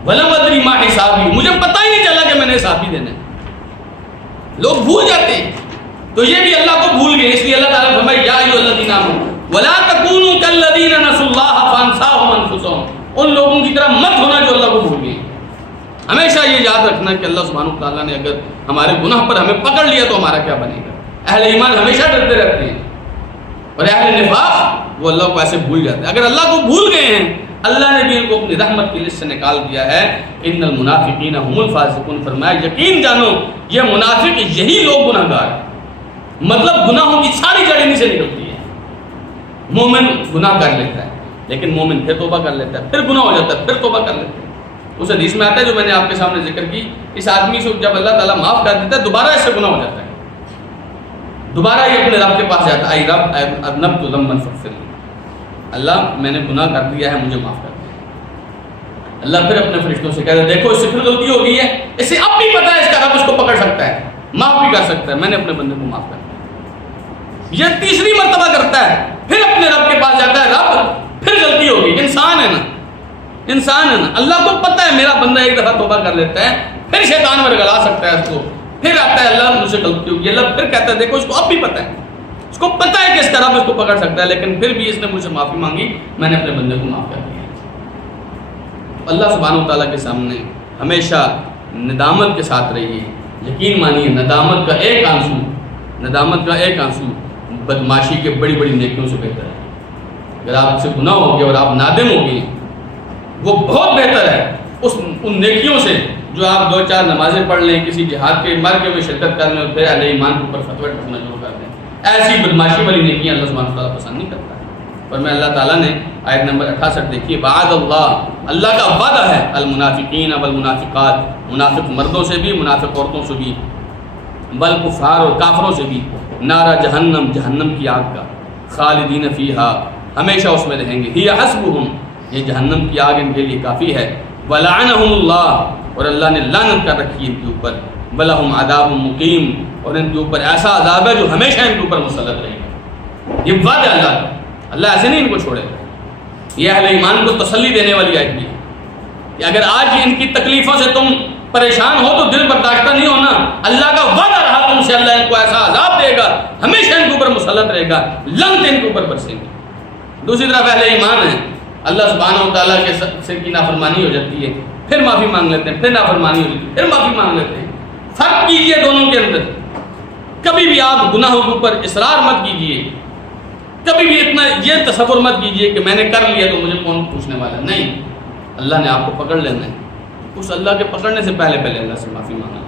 ولم ادری ما حسابی، مجھے پتہ ہی نہیں چلا کہ میں نے حساب ہی دینا ہے. لوگ بھول جاتے ہیں. تو یہ بھی اللہ کو بھول گئے، اس لیے اللہ تعالیٰ نے فرمایا یا ایھا الذین آمنوا ولا تکونوا کالذین نسوا اللہ فانساھم انفسهم، ان لوگوں کی طرح مت ہونا جو اللہ کو بھول گئے. ہمیشہ یہ یاد رکھنا کہ اللہ سبحانہ وتعالیٰ نے اگر ہمارے گناہ پر ہمیں پکڑ لیا تو ہمارا کیا بنے گا. اہل ایمان ہمیشہ ڈرتے رہتے ہیں اور اہل نفاق وہ اللہ کو ایسے بھول جاتے ہیں. اگر اللہ کو بھول گئے ہیں اللہ نے بھی ان کو اپنی رحمت کی لسٹ سے نکال دیا ہے. ان المنافقین هم الفاسقون، فرمایا یقین جانو یہ منافق یہی لوگ گناہ گار ہیں. مطلب گناہوں کی ساری جڑ انہی سے نکلتی ہے. مومن گناہ کر لیتا ہے لیکن مومن پھر توبہ کر لیتا ہے، پھر گناہ ہو جاتا ہے، پھر توبہ کر لیتا ہے. اس حدیث میں آتا ہے جو میں نے آپ کے سامنے ذکر کی، اس آدمی سے جب اللہ تعالیٰ معاف کر دیتا ہے دوبارہ اس سے گناہ ہو جاتا ہے، دوبارہ یہ اپنے رب کے پاس جاتا ہے اے رب اذنبت ذنبا فاغفر لی، اللہ میں نے گناہ کر دیا ہے مجھے معاف کر دیا. اللہ پھر اپنے فرشتوں سے کہتا ہے دیکھو اس سے پھر غلطی ہو گئی ہے، اسے اب بھی پتہ ہے اس کا رب اس کو پکڑ سکتا ہے، معاف بھی کر سکتا ہے. میں نے اپنے بندے کو معاف کر دیا. یہ تیسری مرتبہ کرتا ہے, پھر اپنے رب کے پاس جاتا ہے, رب پھر غلطی ہوگی, انسان ہے نا, انسان ہے نا, اللہ کو پتہ ہے میرا بندہ ایک دفعہ توبہ کر لیتا ہے, پھر شیطان ورگلا سکتا ہے اس کو, پھر آتا ہے اللہ مجھ سے غلطی ہوگی, اللہ پھر کہتا ہے دیکھو اس کو اب بھی پتہ ہے, اس کو پتہ ہے کہ اس کا رب اس کو پکڑ سکتا ہے, لیکن پھر بھی اس نے مجھ سے معافی مانگی, میں نے اپنے بندے کو معاف کر دیا. اللہ سبحانہ و تعالیٰ کے سامنے ہمیشہ ندامت کے ساتھ رہیے. یقین مانیے ندامت کا ایک آنسو, ندامت کا ایک آنسو بدماشی کے بڑی بڑی نیکیوں سے بہتر ہے. اگر آپ سے گناہ ہو گیا اور آپ نادم ہو گئے, وہ بہت بہتر ہے ان نیکیوں سے جو آپ 2-4 نمازیں پڑھ لیں, کسی جہاد کے مرکے میں شرکت کر لیں اور پھر اہل ایمان کے اوپر فتوی ٹھوکنا شروع کر دیں. ایسی بدماشی والی نیکیاں اللہ سبحانہ و تعالیٰ پسند نہیں کرتا ہے. اور میں اللہ تعالیٰ نے آیت نمبر 68 دیکھیے, وعد اللہ, اللہ کا وعدہ ہے, المنافقین والمنافقات, منافق مردوں سے بھی منافق عورتوں سے بھی, والکفار اور کافروں سے بھی, نارا جہنم, جہنم کی آگ کا, خالدین فیہا, ہمیشہ اس میں رہیں گے, ہی حسبہم, یہ جہنم کی آگ ان کے لیے کافی ہے, ولعنہم اللہ, اور اللہ نے لعنت کر رکھی ان کے اوپر, ولہم عذاب مقیم, اور ان کے اوپر ایسا عذاب ہے جو ہمیشہ ان کے اوپر مسلط رہے گا. یہ وعدہ اللہ کا, اللہ ایسے نہیں ان کو چھوڑے گا. یہ اہل ایمان کو تسلی دینے والی آیت بھی ہے کہ اگر آج ان کی تکلیفوں سے تم پریشان ہو تو دل برداشتہ نہیں ہونا, اللہ کا وعدہ رہا تم سے, اللہ ان کو ایسا عذاب دے گا, ہمیشہ ان کے اوپر مسلط رہے گا, لعنت ان کے اوپر برسیں گے. دوسری طرف اہل ایمان ہیں, اللہ سبحانہ و تعالیٰ کے سے کی نافرمانی ہو جاتی ہے, پھر معافی مانگ لیتے ہیں, پھر نافرمانی ہو جاتی ہے, پھر معافی مانگ لیتے ہیں. فرق کیجیے دونوں کے اندر. کبھی بھی آپ گناہوں کے اوپر اصرار مت کیجیے, کبھی بھی اتنا یہ تصور مت کیجیے کہ میں نے کر لیا تو مجھے کون پوچھنے والا. نہیں, اللہ نے آپ کو پکڑ لینا ہے, اس اللہ کے پکڑنے سے پہلے اللہ سے معافی مانگنا.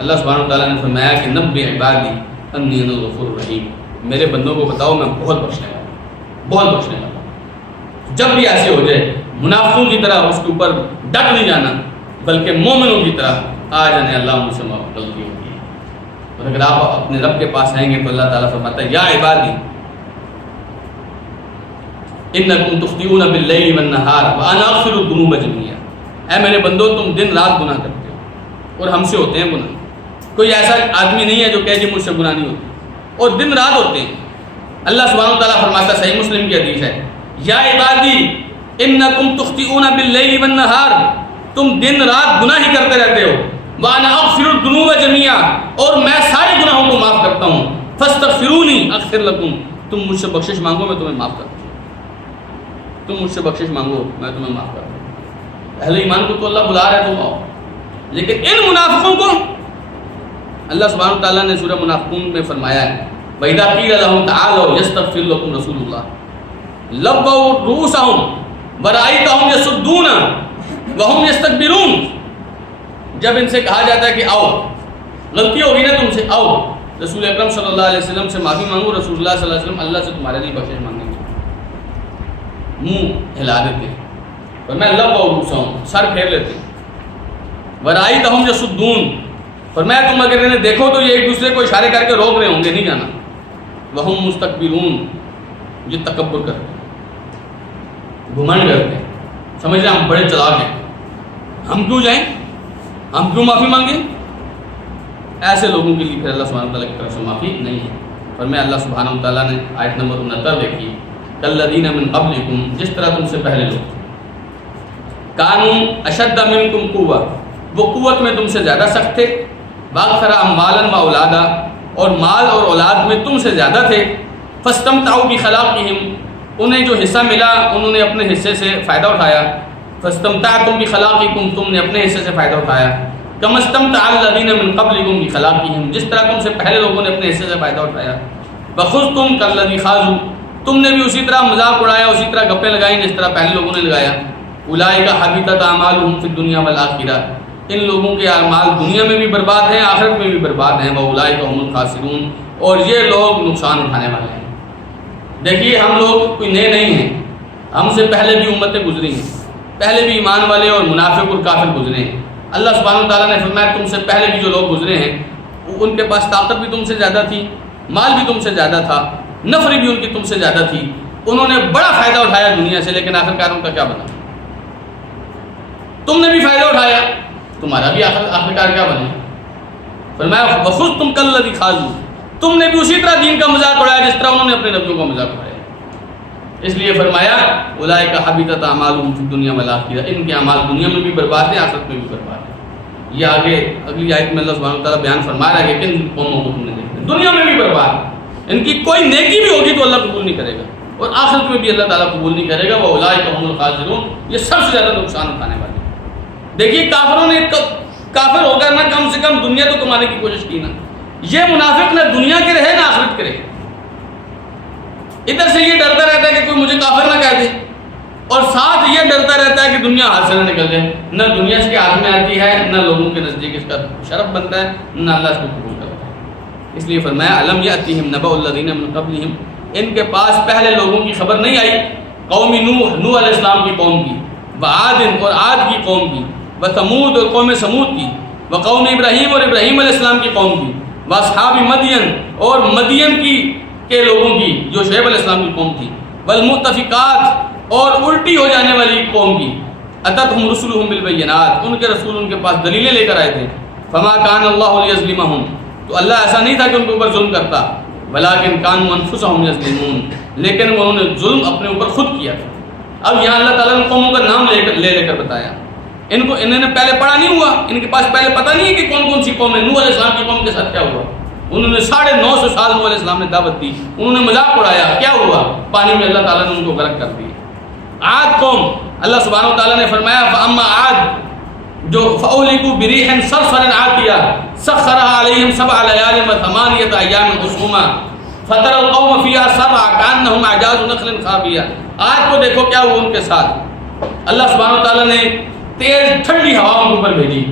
اللہ سبحانہ و تعالیٰ نے فرمایا کہ نبئ عبادی انی انا الغفور الرحیم, میرے بندوں کو بتاؤ میں بہت بخشنے والا ہوں, بہت بخشنے والا ہوں. جب بھی ایسے ہو جائے, منافقوں کی طرح اس کے اوپر ڈٹ نہیں جانا, بلکہ مومنوں کی طرح آ جانے, اللہ مجھ سے غلطی ہوتی ہے. اور اگر آپ اپنے رب کے پاس آئیں گے تو اللہ تعالیٰ فرماتا ہے, یا عبادی انکم تخطئون باللیل والنہار وانا اغفر الذنوب جميعا, اے میرے بندو تم دن رات گناہ کرتے ہو اور ہم سے ہوتے ہیں گناہ. کوئی ایسا آدمی نہیں ہے جو کہے جی مجھ سے گناہ نہیں ہوتی, اور دن رات ہوتے ہیں. اللہ سبحانہ وتعالیٰ فرماتا ہے, صحیح مسلم کی حدیث ہے, یا عبادی انکم تخطئون باللیل والنہار, تم دن رات گناہ ہی کرتے رہتے ہو, وانا اغفر الذنوب جميعا, اور میں سارے گناہوں کو معاف کرتا ہوں, فاستغفرونی اغفر لکم, تم مجھ سے بخشش مانگو میں تمہیں معاف کرتا ہوں, تم مجھ سے بخشش مانگو میں تمہیں معاف کرتا ہوں. اہل ایمان کو تو اللہ بلا رہا ہے تم آؤ, لیکن ان منافقوں کو اللہ سبحانہ تعالیٰ نے سورہ منافقون میں فرمایا ہے, وَإِذَا قِيلَ لَهُمْ تَعَالَوْا يَسْتَغْفِرْ لَكُمْ رَسُولُ اللَّهِ لَوَّوْا رُؤُوسَهُمْ وَرَأَيْتَهُمْ يَصُدُّونَ وَهُمْ يَسْتَكْبِرُونَ. جب ان سے کہا جاتا ہے کہ آؤ, غلطی ہوگی نا تم سے, آؤ رسول اکرم صلی اللہ علیہ وسلم سے معافی مانگو, رسول اللہ صلی اللہ علیہ وسلم اللہ سے تمہارے لیے بخشش مانگیں گے, منہ ہلا دیتے ہیں, اور میں لَوَّوْا رُؤُوسَهُمْ, سر پھیر لیتے ہیں, وَرَأَيْتَهُمْ يَصُدُّونَ, فرمایا تم اگر انہیں دیکھو تو یہ ایک دوسرے کو اشارے کر کے روک رہے ہوں گے, نہیں جانا. وَهُمْ مُسْتَكْبِرُونَ, یہ تکبر کرتے ہیں, گھمنڈ کرتے ہیں, سمجھ رہے ہم بڑے چلاک ہیں, ہم کیوں جائیں, ہم کیوں معافی مانگیں. ایسے لوگوں کے لیے پھر اللہ سبحانہ تعالیٰ کی طرف سے معافی نہیں ہے. فرمایا اللہ سبحانہ تعالیٰ نے آیت نمبر 69 دیکھی, کالذین من قبلکم, جس طرح تم سے پہلے لوگ کانوا اشد منکم قوہ, وہ قوت میں تم سے زیادہ سخت تھے, واکثر اموالا و اولادا, اور مال اور اولاد میں تم سے زیادہ تھے, فاستمتعوا بخلاقہم, انہیں جو حصہ ملا انہوں نے اپنے حصے سے فائدہ اٹھایا, فاستمتعتم بخلاقکم, تم نے اپنے حصے سے فائدہ اٹھایا, کما استمتع الذین من قبلکم بخلاقہم, جس طرح تم سے پہلے لوگوں نے اپنے حصے سے فائدہ اٹھایا, وخذتم کالذی خاضوا, تم نے بھی اسی طرح مذاق اڑایا, اسی طرح گپیں لگائیں جس طرح پہلے لوگوں نے لگایا. اولئک حبطت اعمالهم فی الدنیا والآخرہ, ان لوگوں کے اعمال دنیا میں بھی برباد ہیں, آخرت میں بھی برباد ہیں. واولئک هم الخاسرون, اور یہ لوگ نقصان اٹھانے والے ہیں. دیکھیے ہم لوگ کوئی نئے نہیں ہیں, ہم سے پہلے بھی امتیں گزری ہیں, پہلے بھی ایمان والے اور منافق اور کافر گزرے ہیں. اللہ سبحانہ تعالیٰ نے فرمایا تم سے پہلے بھی جو لوگ گزرے ہیں ان کے پاس طاقت بھی تم سے زیادہ تھی, مال بھی تم سے زیادہ تھا, نفری بھی ان کی تم سے زیادہ تھی, انہوں نے بڑا فائدہ اٹھایا دنیا سے, لیکن آخرکار ان کا کیا بنا. تم نے بھی فائدہ اٹھایا, تمہارا بھی آخرکار کیا بنے. فرمایا وخذتم کالذی خاضوا، تم نے بھی اسی طرح دین کا مذاق اڑایا جس طرح انہوں نے اپنے نبیوں کا مذاق اڑایا. اس لیے فرمایا اولئک حبطت اعمالهم فی الدنیا والآخرہ، ان کے اعمال دنیا میں بھی برباد ہیں، آخرت میں بھی برباد ہیں. یہ آگے اگلی آیت میں اللہ سبحانہ وتعالیٰ بیان فرما رہا ہے کہ کن قوموں کو تم نے دیکھا دنیا میں بھی برباد، ان کی کوئی نیکی بھی ہوگی تو اللہ قبول نہیں کرے گا، اور آخرت میں بھی اللہ تعالیٰ قبول نہیں کرے گا. واولئک هم الخاسرون، یہ سب سے زیادہ نقصان اٹھانے والے. دیکھیے کافروں نے کافر ہو کر نہ کم سے کم دنیا تو کمانے کی کوشش کی نا، یہ منافق نہ دنیا کے رہے نہ آخرت کے رہے. ادھر سے یہ ڈرتا رہتا ہے کہ کوئی مجھے کافر نہ کہہ دے، اور ساتھ یہ ڈرتا رہتا ہے کہ دنیا ہاتھ سے نہ نکل جائے. نہ دنیا اس کے ہاتھ میں آتی ہے، نہ لوگوں کے نزدیک اس کا شرف بنتا ہے، نہ اللہ اس کو قبول کرتا ہے. اس لیے فرمایا الم یاتہم نبأ الذین من قبلہم، ان کے پاس پہلے لوگوں کی خبر نہیں آئی، قوم نوح علیہ السلام کی قوم کی، وعاد اور عاد کی قوم کی، وثمود اور قوم سمود کی، وقوم ابراہیم اور ابراہیم علیہ السلام کی قوم کی، واصحاب مدین اور مدین کی کے لوگوں کی جو شعیب علیہ السلام کی قوم تھی، والمؤتفقات اور الٹی ہو جانے والی قوم کی، اتتہم رسلہم بالبینات، ان کے رسول ان کے پاس دلیلیں لے کر آئے تھے. فما کان اللہ لیظلمہم، تو اللہ ایسا نہیں تھا کہ ان کے اوپر ظلم کرتا، ولکن کانوا انفسہم یظلمون، لیکن انہوں نے ظلم اپنے اوپر خود کیا تھا. اب یہاں اللہ تعالیٰ نے قوموں کا نام لے کر بتایا. انہوں نے پہلے پڑھا نہیں ہوا، ان کے پاس پہلے پتہ نہیں ہے کہ کون کون سی قوم ہے. نوح علیہ السلام کی قوم کے ساتھ کیا ہوا، انہوں نے 950 سال نوح علیہ السلام نے دعوت دی، انہوں نے مذاق اڑایا، کیا ہوا، پانی میں اللہ تعالیٰ نے ان کو غرق کر دیا. عاد قوم، اللہ سبحانہ و تعالیٰ نے فرمایا فاما عاد جو فاہلکوا بريح صرصر عاتیہ سخرها علیہم 7 لیال و8 ایام حسوما فترى القوم فيها صرعا كأنهم اعجاز نخل خاویہ. عاد کو دیکھو کیا ہوا ان کے ساتھ. اللہ سبحانہ و تعالیٰ نے تیز ٹھنڈی ہوا ان کے اوپر بھیجی،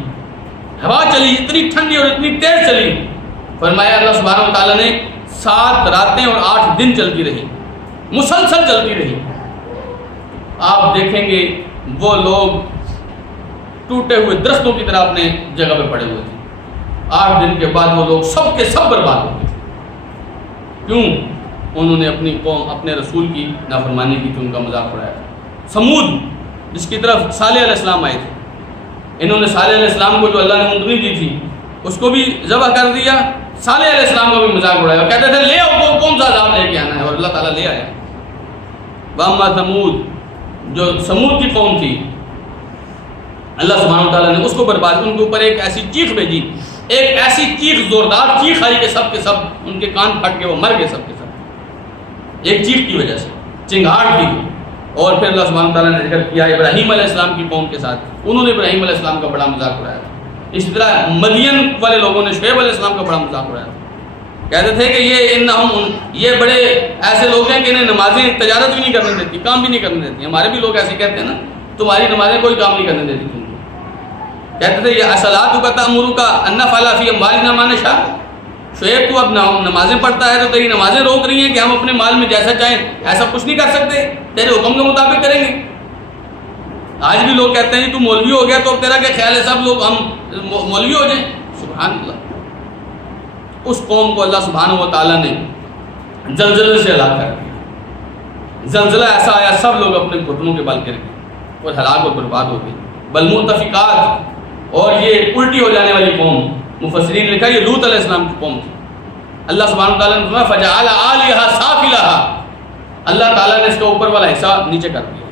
ہوا چلی اتنی ٹھنڈی اور اتنی تیز چلی. فرمایا اللہ سبحانہ و تعالیٰ نے 7 راتیں اور 8 دن چلتی رہی، مسلسل چلتی رہی. آپ دیکھیں گے وہ لوگ ٹوٹے ہوئے درختوں کی طرح اپنے جگہ پہ پڑے ہوئے تھے. 8 دن کے بعد وہ لوگ سب کے سب برباد ہو گئے. کیوں؟ انہوں نے اپنی قوم اپنے رسول کی نافرمانی کی تھی، ان کا مذاق اڑایا. سمود جس کی طرف صالح علیہ السلام آئے تھے، انہوں نے صالح علیہ السلام کو جو اللہ نے منتری دی تھی اس کو بھی ذبح کر دیا، صالح علیہ السلام کو بھی مذاق اڑایا. کہتے تھے لے آؤ کون سا عذاب لے کے آنا ہے، اور اللہ تعالیٰ لے آیا. واما ثمود جو سمود کی قوم تھی، اللہ سبحانہ وتعالیٰ نے اس کو برباد، ان کے اوپر ایک ایسی چیخ بھیجی، ایک ایسی چیخ زوردار چیخ آئی کہ سب کے سب ان کے کان پھٹ کے وہ مر گئے سب کے سب، ایک چیخ کی وجہ سے، چنگھاڑ کی. اور پھر اللہ سبحانہ وتعالیٰ نے ذکر کیا ابراہیم علیہ السلام کی قوم کے ساتھ، انہوں نے ابراہیم علیہ السلام کا بڑا مذاق اڑایا. اس طرح مدین والے لوگوں نے شعیب علیہ السلام کا بڑا مذاق اڑایا. کہتے تھے کہ یہ بڑے ایسے لوگ ہیں کہ انہیں نمازیں تجارت بھی نہیں کرنے دیتی، کام بھی نہیں کرنے دیتی. ہمارے بھی لوگ ایسے کہتے ہیں نا، تمہاری نمازیں کوئی کام نہیں کرنے دیتی تم کو. کہتے تھے یہ اصلاۃ تأمرک ان نفعل فی اموالنا ما نشاء، شعیب تو اب نمازیں پڑھتا ہے تو تیری نمازیں روک رہی ہیں کہ ہم اپنے مال میں جیسا چاہیں ایسا کچھ نہیں کر سکتے، تیرے حکم کے مطابق کریں گے. آج بھی لوگ کہتے ہیں تو مولوی ہو گیا تو تیرا کیا خیال ہے سب لوگ ہم مولوی ہو جائیں. سبحان اللہ. اس قوم کو اللہ سبحانہ و تعالیٰ نے زلزلے سے ہلاک کر دیا. زلزلہ ایسا آیا سب لوگ اپنے گھٹنوں کے بل گر گئے اور ہلاک اور برباد ہو گئے. بالمؤتفقات اور یہ الٹی ہو جانے والی قوم، مفسرین نے لکھا یہ لوط علیہ السلام کی قوم تھی. اللہ سبحانہ تعالیٰ نے فرمایا فجعل عالیہا سافلہا، اللہ تعالیٰ نے اس کا اوپر والا حصہ نیچے کر دیا.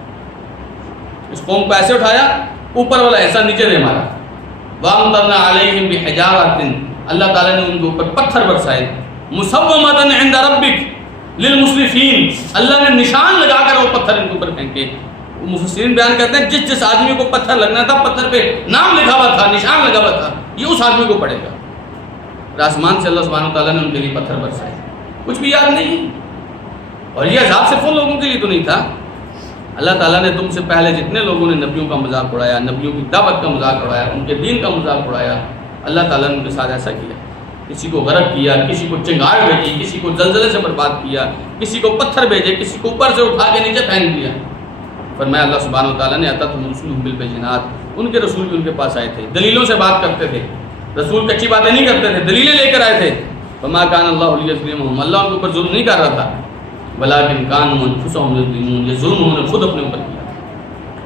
اس قوم کو ایسے اٹھایا، اوپر والا حصہ نیچے دے مارا. وامطرنا علیہم بحجارۃ، اللہ تعالیٰ نے ان کے اوپر پتھر برسائے. مسومۃ عند ربک للمسرفین، اللہ نے نشان لگا کر وہ پتھر ان کے اوپر پھینکے. مفسرین بیان کرتے ہیں جس آدمی کو پتھر لگنا تھا پتھر پہ نام لکھا ہوا تھا، نشان لگا ہوا تھا، یہ اس آدمی کو پڑے گا. آسمان سے اللہ سبحانہ تعالیٰ نے ان کے لیے پتھر برسائے، کچھ بھی یاد نہیں. اور یہ عذاب صرف ان لوگوں کے لیے تو نہیں تھا. اللہ تعالیٰ نے تم سے پہلے جتنے لوگوں نے نبیوں کا مذاق اڑایا، نبیوں کی دعوت کا مذاق اڑایا، ان کے دین کا مذاق اڑایا، اللہ تعالیٰ نے ان کے ساتھ ایسا کیا. کسی کو غرق کیا، کسی کو چنگاڑ بھیجی، کسی کو زلزلے سے برباد کیا، کسی کو پتھر بھیجے، کسی کو اوپر سے اٹھا کے نیچے پھینک دیا. فرمایا اللہ سبحانہ وتعالیٰ نے اتتہم رسلہم بالبینات، ان کے رسول بھی ان کے پاس آئے تھے، دلیلوں سے بات کرتے تھے. رسول کچی باتیں نہیں کرتے تھے، دلیلیں لے کر آئے تھے. فما کان اللہ لیظلمہم، اللہ ان کے اوپر ظلم نہیں کر رہا تھا، ولکن کانوا انفسہم یظلمون، یہ ظلم انہوں نے خود اپنے اوپر کیا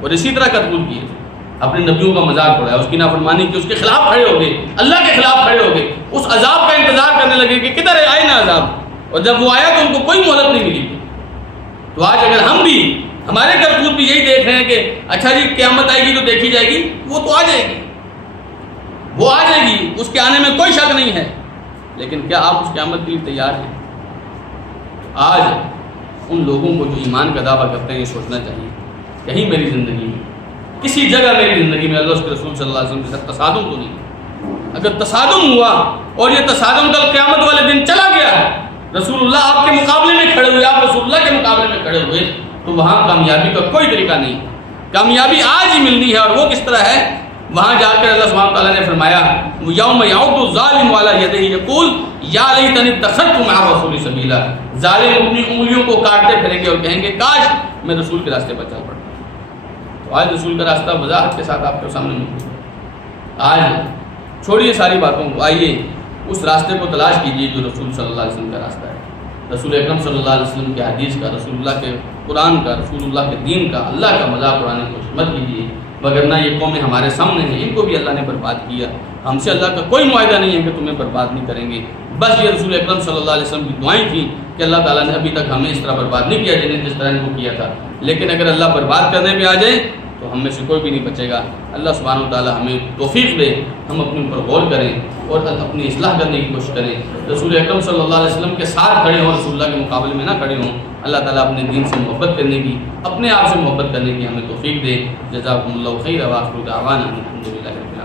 اور اسی طرح قتل کیے تھے. اپنے نبیوں کا مذاق اڑایا، اس کی نافرمانی کی، اس کے خلاف کھڑے ہو گئے، اللہ کے خلاف کھڑے ہو گئے، اس عذاب کا انتظار کرنے لگے کہ کدھر آئے نا عذاب، اور جب وہ آیا تو ان کو کوئی مہلت نہیں ملی۔ تو آج اگر ہم بھی، ہمارے کرتوت بھی یہی دیکھ رہے ہیں کہ اچھا جی قیامت آئے گی تو دیکھی جائے گی، وہ تو آ جائے گی، وہ آ جائے گی، اس کے آنے میں کوئی شک نہیں ہے، لیکن کیا آپ اس قیامت کے لیے تیار ہیں؟ آج ان لوگوں کو جو ایمان کا دعویٰ کرتے ہیں یہ سوچنا چاہیے، کہیں میری زندگی میں، کسی جگہ میری زندگی میں اللہ اس کے رسول صلی اللہ علیہ وسلم کے ساتھ تصادم تو نہیں۔ اگر تصادم ہوا اور یہ تصادم کل قیامت والے دن چلا گیا، رسول اللہ آپ کے مقابلے میں کھڑے ہوئے، آپ رسول اللہ کے مقابلے میں کھڑے ہوئے، تو وہاں کامیابی کا کوئی طریقہ نہیں، کامیابی آج ہی ملنی ہے۔ اور وہ کس طرح ہے؟ وہاں جا کر اللہ سبحانہ تعالیٰ نے فرمایا یوم یعض الظالم علی یدیہ یقول یا لیتنی اتخذت مع الرسول سبیلا، ظالم اپنی انگلیوں کو کاٹتے پھریں گے اور کہیں گے کاش میں رسول کے راستے پر چل پڑتا۔ تو آج رسول کا راستہ وضاحت کے ساتھ آپ کے سامنے موجود ہے۔ آج چھوڑیے ساری باتوں کو، آئیے اس راستے کو تلاش کیجیے جو رسول صلی اللہ علیہ وسلم کا راستہ ہے، رسول اکرم صلی اللہ علیہ وسلم کے حدیث کا، رسول اللہ کے قرآن کا، رسول اللہ کے دین کا، اللہ کا مذاق اڑانے کی کوشش مت کیجیے، وگرنہ یہ قومیں ہمارے سامنے ہیں، ان کو بھی اللہ نے برباد کیا، ہم سے اللہ کا کوئی معاہدہ نہیں ہے کہ تمہیں برباد نہیں کریں گے۔ بس یہ رسول اکرم صلی اللہ علیہ وسلم کی دعائیں تھیں کہ اللہ تعالیٰ نے ابھی تک ہمیں اس طرح برباد نہیں کیا جس طرح ان کو کیا تھا، لیکن اگر اللہ برباد کرنے پہ آ جائے تو ہم میں سے کوئی بھی نہیں بچے گا۔ اللہ سبحانہ و تعالیٰ ہمیں توفیق دے، ہم اپنے اوپر غور کریں اور اپنی اصلاح کرنے کی کوشش کریں، رسول اکرم صلی اللہ علیہ وسلم کے ساتھ کھڑے ہوں، رسول اللہ کے مقابلے میں نہ کھڑے ہوں۔ اللہ تعالیٰ اپنے دین سے محبت کرنے کی، اپنے آپ سے محبت کرنے کی ہمیں توفیق دے۔ جزاکم اللہ خیر، وآخر دعوانا الحمد للہ رب العالمین۔